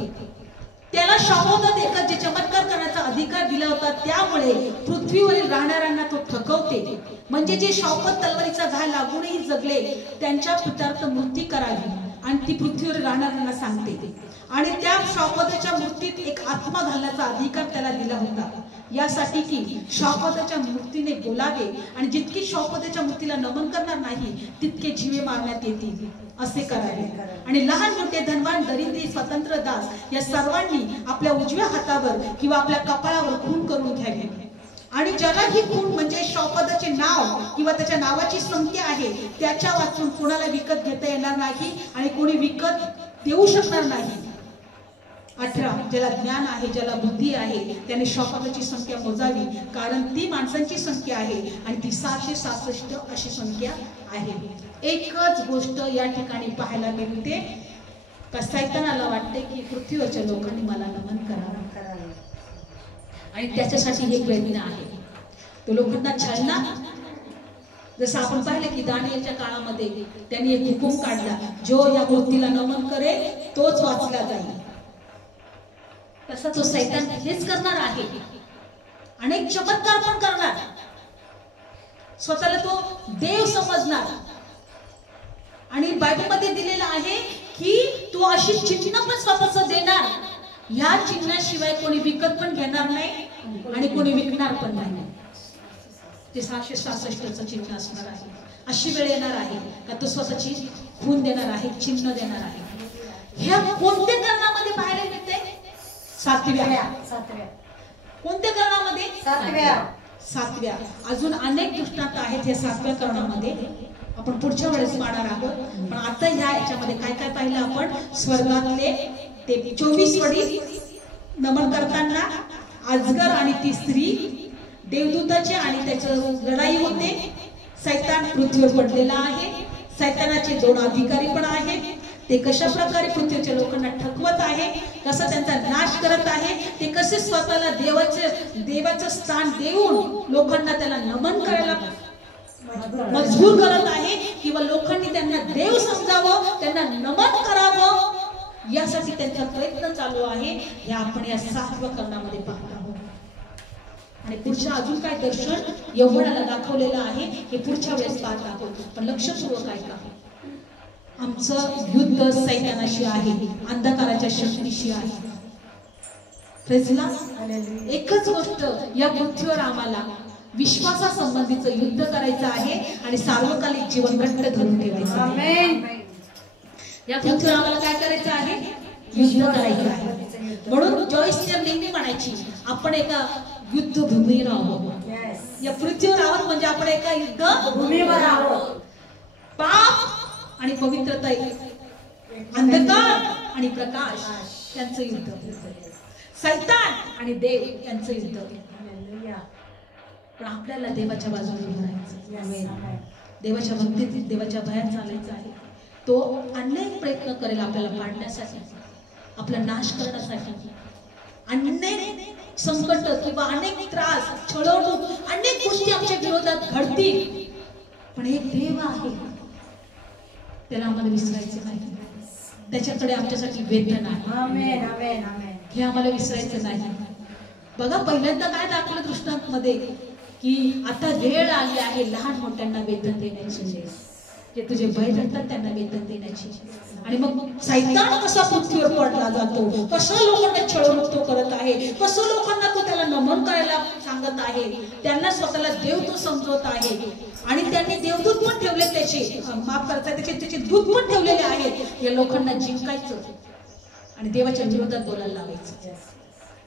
त्याला शापवतात एका जे चमत्कार करण्याचा अधिकार दिला होता, त्यामुळे पृथ्वीवरील राहणाऱ्यांना तो थकवते. म्हणजे जे शापत तलवारीचा घाय लागूनही जगले, त्यांच्या पित्यार्थ मृत्यू करावी आणि ती पृथ्वीवर राहणाऱ्यांना सांगते. आणि त्या शापदाच्या मूर्तीत एक आत्मा घालण्याचा अधिकार त्याला दिला होता, यासाठी की शापदाच्या मूर्तीने बोलावे आणि जितकी शापदाच्या मूर्तीला नमन करणार नाही तितके जीवे मारण्यात येतील असे करावे. आणि लहान मोठे, धनवान, दरिद्री, स्वतंत्र, दास या सर्वांनी आपल्या उजव्या हातावर किंवा आपल्या कपाळावर खून करून घ्यावे. आणि ज्याला ही खून म्हणजे शापदाचे नाव किंवा त्याच्या नावाची संख्या आहे, त्याच्या वाचून कोणाला विकत घेता येणार नाही आणि कोणी विकत देऊ शकणार नाही. 18, ज्याला ज्ञान आहे, ज्याला बुद्धी आहे, त्याने शापदाची संख्या मोजावी, कारण ती माणसांची संख्या आहे आणि ती 766 अशी संख्या आहे. एकच गोष्ट या ठिकाणी पाहायला मिळते, का सैतानाला वाटते की पृथ्वीवरच्या लोकांनी मला नमन करावं आणि त्याच्यासाठी हे प्रयत्न आहे. तो लोकांना छळणार. जसं आपण पाहिलं की दानियेलच्या काळामध्ये त्यांनी एक हुकूम काढला, जो या मूर्तीला नमन करेल तोच वाचला जाईल. तसा तो सैतान हेच करणार आहे. अनेक चमत्कार पण करणार, स्वतःला तो देव समजणार. आणि बायबलमध्ये दिलेलं आहे की तो अशी चिन्ह पण स्वतःच देणार, या चिन्हाशिवाय कोणी विकत पण घेणार नाही आणि कोणी विकणार पण नाही. ते 766चं चिन्ह असणार आहे. अशी वेळ येणार आहे का तो स्वतःची खून देणार आहे, चिन्ह देणार आहे. ह्या कोणत्या कारणामध्ये पाहायला मिळते? 7व्या. कोणत्या कारणामध्ये? 7व्या. अजून अनेक दृष्टांत आहेत या 7व्या कारणामध्ये, आपण पुढच्या वेळेस पाहणार आहोत. पण आता ह्या याच्यामध्ये काय काय पाहिलं आपण? स्वर्गातले ते 24 वडील नमन करताना, अजगर आणि ती स्त्री, देवदूताचे आणि त्याचं लढाई होते. सैतान पृथ्वीवर पडलेला आहे. सैतानाचे 2 अधिकारी पण आहेत. ते कशा प्रकारे पृथ्वीच्या लोकांना ठकवत आहे, कसा त्यांचा नाश करत आहे, ते कसे स्वतःला देवाचं स्थान देऊन लोकांना त्याला नमन करायला मजबूर करत आहे, किंवा लोकांनी त्यांना देव समजावं, त्यांना नमन करावं, यासाठी त्यांचा प्रयत्न चालू आहे. हे आपण या 7व्या कारणामध्ये पाहत आहोत. आणि पुढच्या अजून काय दर्शन यौवनाला दाखवलेलं आहे हे पुढच्या वेळेस पाहत आहोत. पण लक्षपूर्वक ऐका, आमचं युद्ध सैतानाशी आहे, अंधकाराच्या शक्तीशी आहे. प्रेझला एकच गोष्ट या पृथ्वीवर आम्हाला विश्वासासंबंधीचं युद्ध करायचं आहे आणि सार्वकालिक जीवन घट्ट धरून ठेवायचं आहे. या पृथ्वीवर आम्हाला काय करायचं आहे? युद्ध करायचं आहे. म्हणून जॉयस नेहमी म्हणायची, आपण एका युद्धभूमीवर आहोत. या पृथ्वीवर आहोत म्हणजे आपण एका युद्धभूमीवर आहोत. पाप आणि पवित्रता, अंधकार आणि प्रकाश यांचं युद्ध, सैतान आणि देव यांचं युद्ध. पण आपल्याला देवाच्या बाजूने उभं राहायचं, देवाच्या भक्तीत, देवाच्या भयात चालायचं आहे. तो अनेक प्रयत्न करेल आपल्याला पाडण्यासाठी, आपला नाश करण्यासाठी. अनेक संकट किंवा अनेक त्रास, छळवणूक, अनेक गोष्टी आमच्या विरोधात घडतील. पण एक देव आहे, त्याला आम्हाला विसरायचं नाही. त्याच्याकडे आमच्यासाठी वेदना आहे, हे आम्हाला विसरायचं नाही. बघा, पहिल्यांदा काय दाखवलं दृष्टांतमध्ये की आता वेळ आली आहे लहान मोठ्यांना वेतन देण्याची, जे तुझे भय धरतात त्यांना वेतन देण्याची. आणि मग सैतान कसा पृथ्वीवर पडला जातो, कसं लोकांना छळवणूक तो करत आहे, कसं लोकांना तो त्याला नमन करायला सांगत आहे, त्यांना स्वतःला देव तो समजवत आहे. आणि त्यांनी देवदूत पण ठेवले, त्याचे माफ करता त्याचे दूत पण ठेवलेले आहेत. या लोकांना जिंकायचं आणि देवाच्या विरोधात बोलायला लावायचं,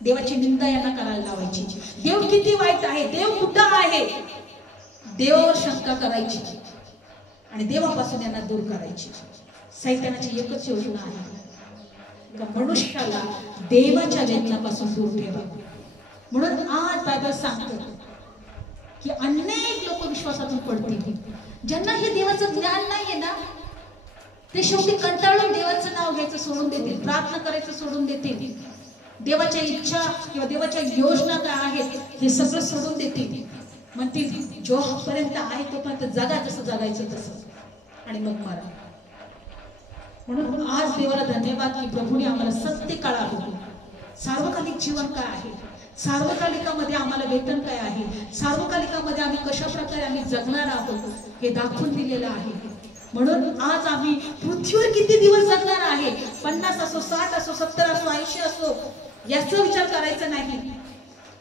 देवाची निंदा यांना करायला लावायची. देव किती वाईट आहे, देव कुठं आहे, देवावर शंका करायची आणि देवापासून यांना दूर करायची. सैतानाची एकच योजना आहे, मनुष्याला देवाच्या वेदनापासून दूर ठेवा. म्हणून आज बायबल सांगतो की अनेक लोक विश्वासातून पडतील, ज्यांना हे देवाचं ज्ञान नाहीये ना, ते शेवटी कंटाळून देवाचं नाव घ्यायचं सोडून देतील, प्रार्थना करायचं सोडून देतील, देवाच्या इच्छा किंवा देवाच्या योजना काय आहेत हे सगळं सोडून देतील. म्हणतील जोपर्यंत आहे तोपर्यंत जगा, जसं जगायचं तसं, आणि मग मरा. म्हणून आज देवाला धन्यवाद की प्रभूने आम्हाला सत्य कळावं, सार्वकालिक जीवन काय आहे, सार्वकालिकामध्ये आम्हाला वेतन काय आहे, सार्वकालिकामध्ये आम्ही कशा प्रकारे आम्ही जगणार आहोत हे दाखवून दिलेलं आहे. म्हणून आज आम्ही पृथ्वीवर किती दिवस जगणार आहे, 50 असो, 60 असो, 70 असो, 80 असो, याचा विचार करायचा नाही.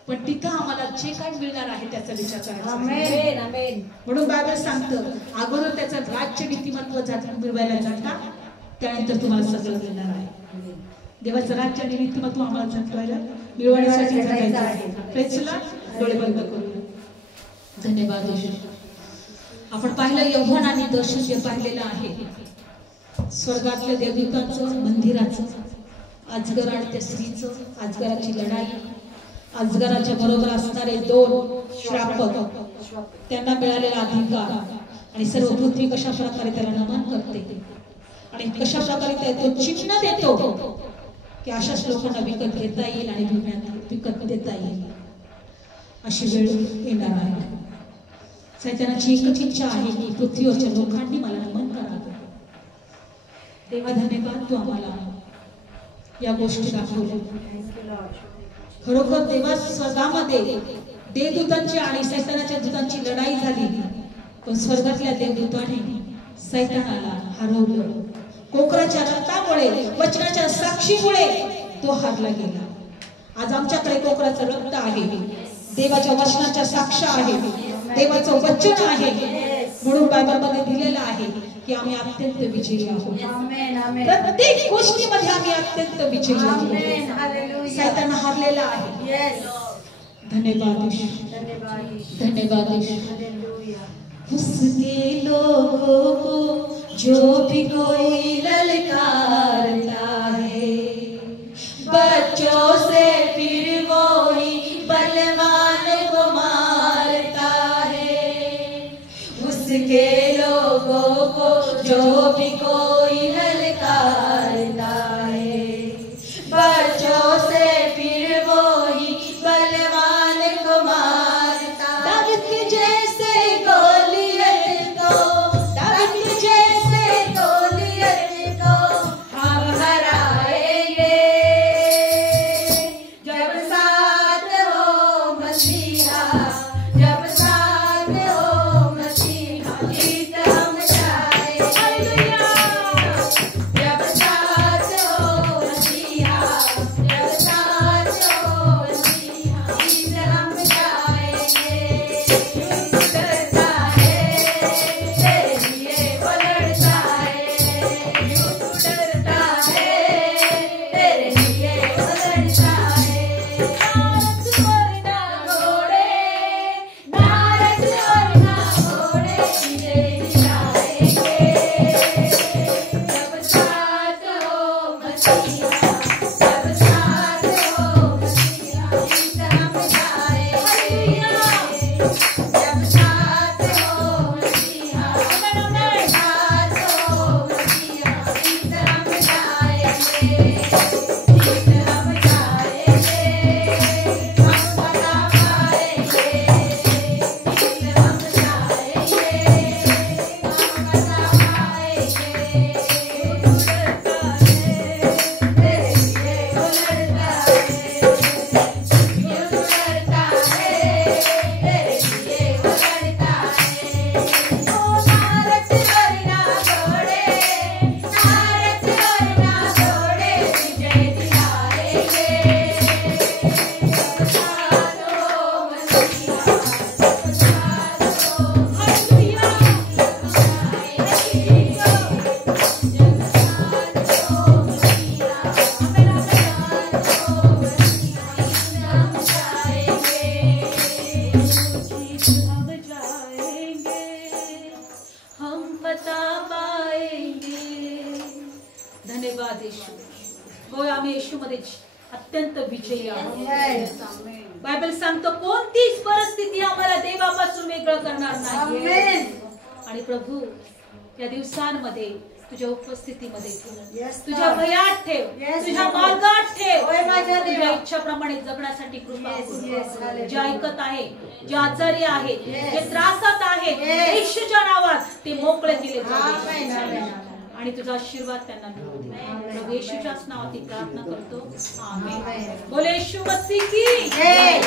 पण तिथं आम्हाला जे काय मिळणार आहे त्याचा विचार करायचा. म्हणून बायबल सांगतं, अगोदर त्याचं राज्य नीतिमत्व मिळवायला जाता, त्यानंतर तुम्हाला सगळं मिळणार आहे. देवाचं राज्य आणि नीतिमत्व आम्हाला जगवायला मिळवण्यासाठी जगायचं आहे. प्रेझला डोळे बंद करू. धन्यवाद. आपण पाहिलं यौवन आणि दर्शन जे पाहिलेलं आहे, स्वर्गातल्या देवदूतांचं, मंदिराचं, अजगर आणि त्या स्त्रीचं, अजगराची लढाई, अजगराच्या बरोबर असणारे 2 श्रापक, त्यांना मिळालेला अधिकार, आणि सर्व पृथ्वी कशा प्रकारे त्याला नमन करते आणि कशा प्रकारे तो चिन्ह देतो की अशाच लोकांना विकत घेता येईल आणि विकत देता येईल. अशी वेळ येणार आहे. सैतानाची एकच इच्छा आहे की पृथ्वीवरच्या लोकांनी मला नमन करावं. देवा धन्यवाद, तू आम्हाला या गोष्टी दाखवल्या. खरोखर देवा स्वर्गामध्ये देवदूतांची आणि सैतानाच्या दूतांची लढाई झाली, पण स्वर्गातल्या देवदूताने सैतानाला हरवलं. कोकराच्या रक्तामुळे, वचनाच्या साक्षीमुळे तो हारला गेला. आज आमच्याकडे कोकराचं रक्त आहे, देवाच्या वचनाच्या साक्ष आहे, देवाचं वचन आहे. म्हणून बायबलमध्ये दिलेलं आहे की आम्ही अत्यंत विजयी आहोत. प्रत्येक गोष्टीमध्ये आम्ही अत्यंत विजयी आहोत. सैतान हारलेला आहे. धन्यवाद, धन्यवाद. उसके लोगों को जो भी कोई ललकारता है, बच्चों से फिर वो ही बलवान को मारता है. उसके लोगों को जो भी कोई ललकारता है, बच्चों से फिर वो ही बलवान को मारता. दाऊद के जैसे गोलियत को, दाऊद के जैसे गोलियत को हम हरा येशूमध्ये अत्यंत विजयी आहोत. Yes. बायबल सांगतो कोणतीच परिस्थिती आम्हाला देवापासून वेगळं करणार नाही. Amen. आणि प्रभू या दिवसांमध्ये तुझ्या उपस्थितीमध्ये ठेव, Yes, तुझ्या God. भयात ठेव, Yes, तुझ्या Lord. मार्गात ठेव, होय माझ्या देवा. तुझ्या इच्छाप्रमाणे जगण्यासाठी कृपा Yes, कर. yes, hallelujah. जे ऐकत आहे, जे आजारी आहेत, Yes. जे त्रासात आहेत, Yes. येशूच्या नावात ते मोकळे केले Amen, जावे. amen. आणि तुझा आशीर्वाद त्यांना मिळू दे. प्रभू येशूच्याच नावात ती प्रार्थना करतो. आमेन. Amen. बोले येशू मसीह की Yes.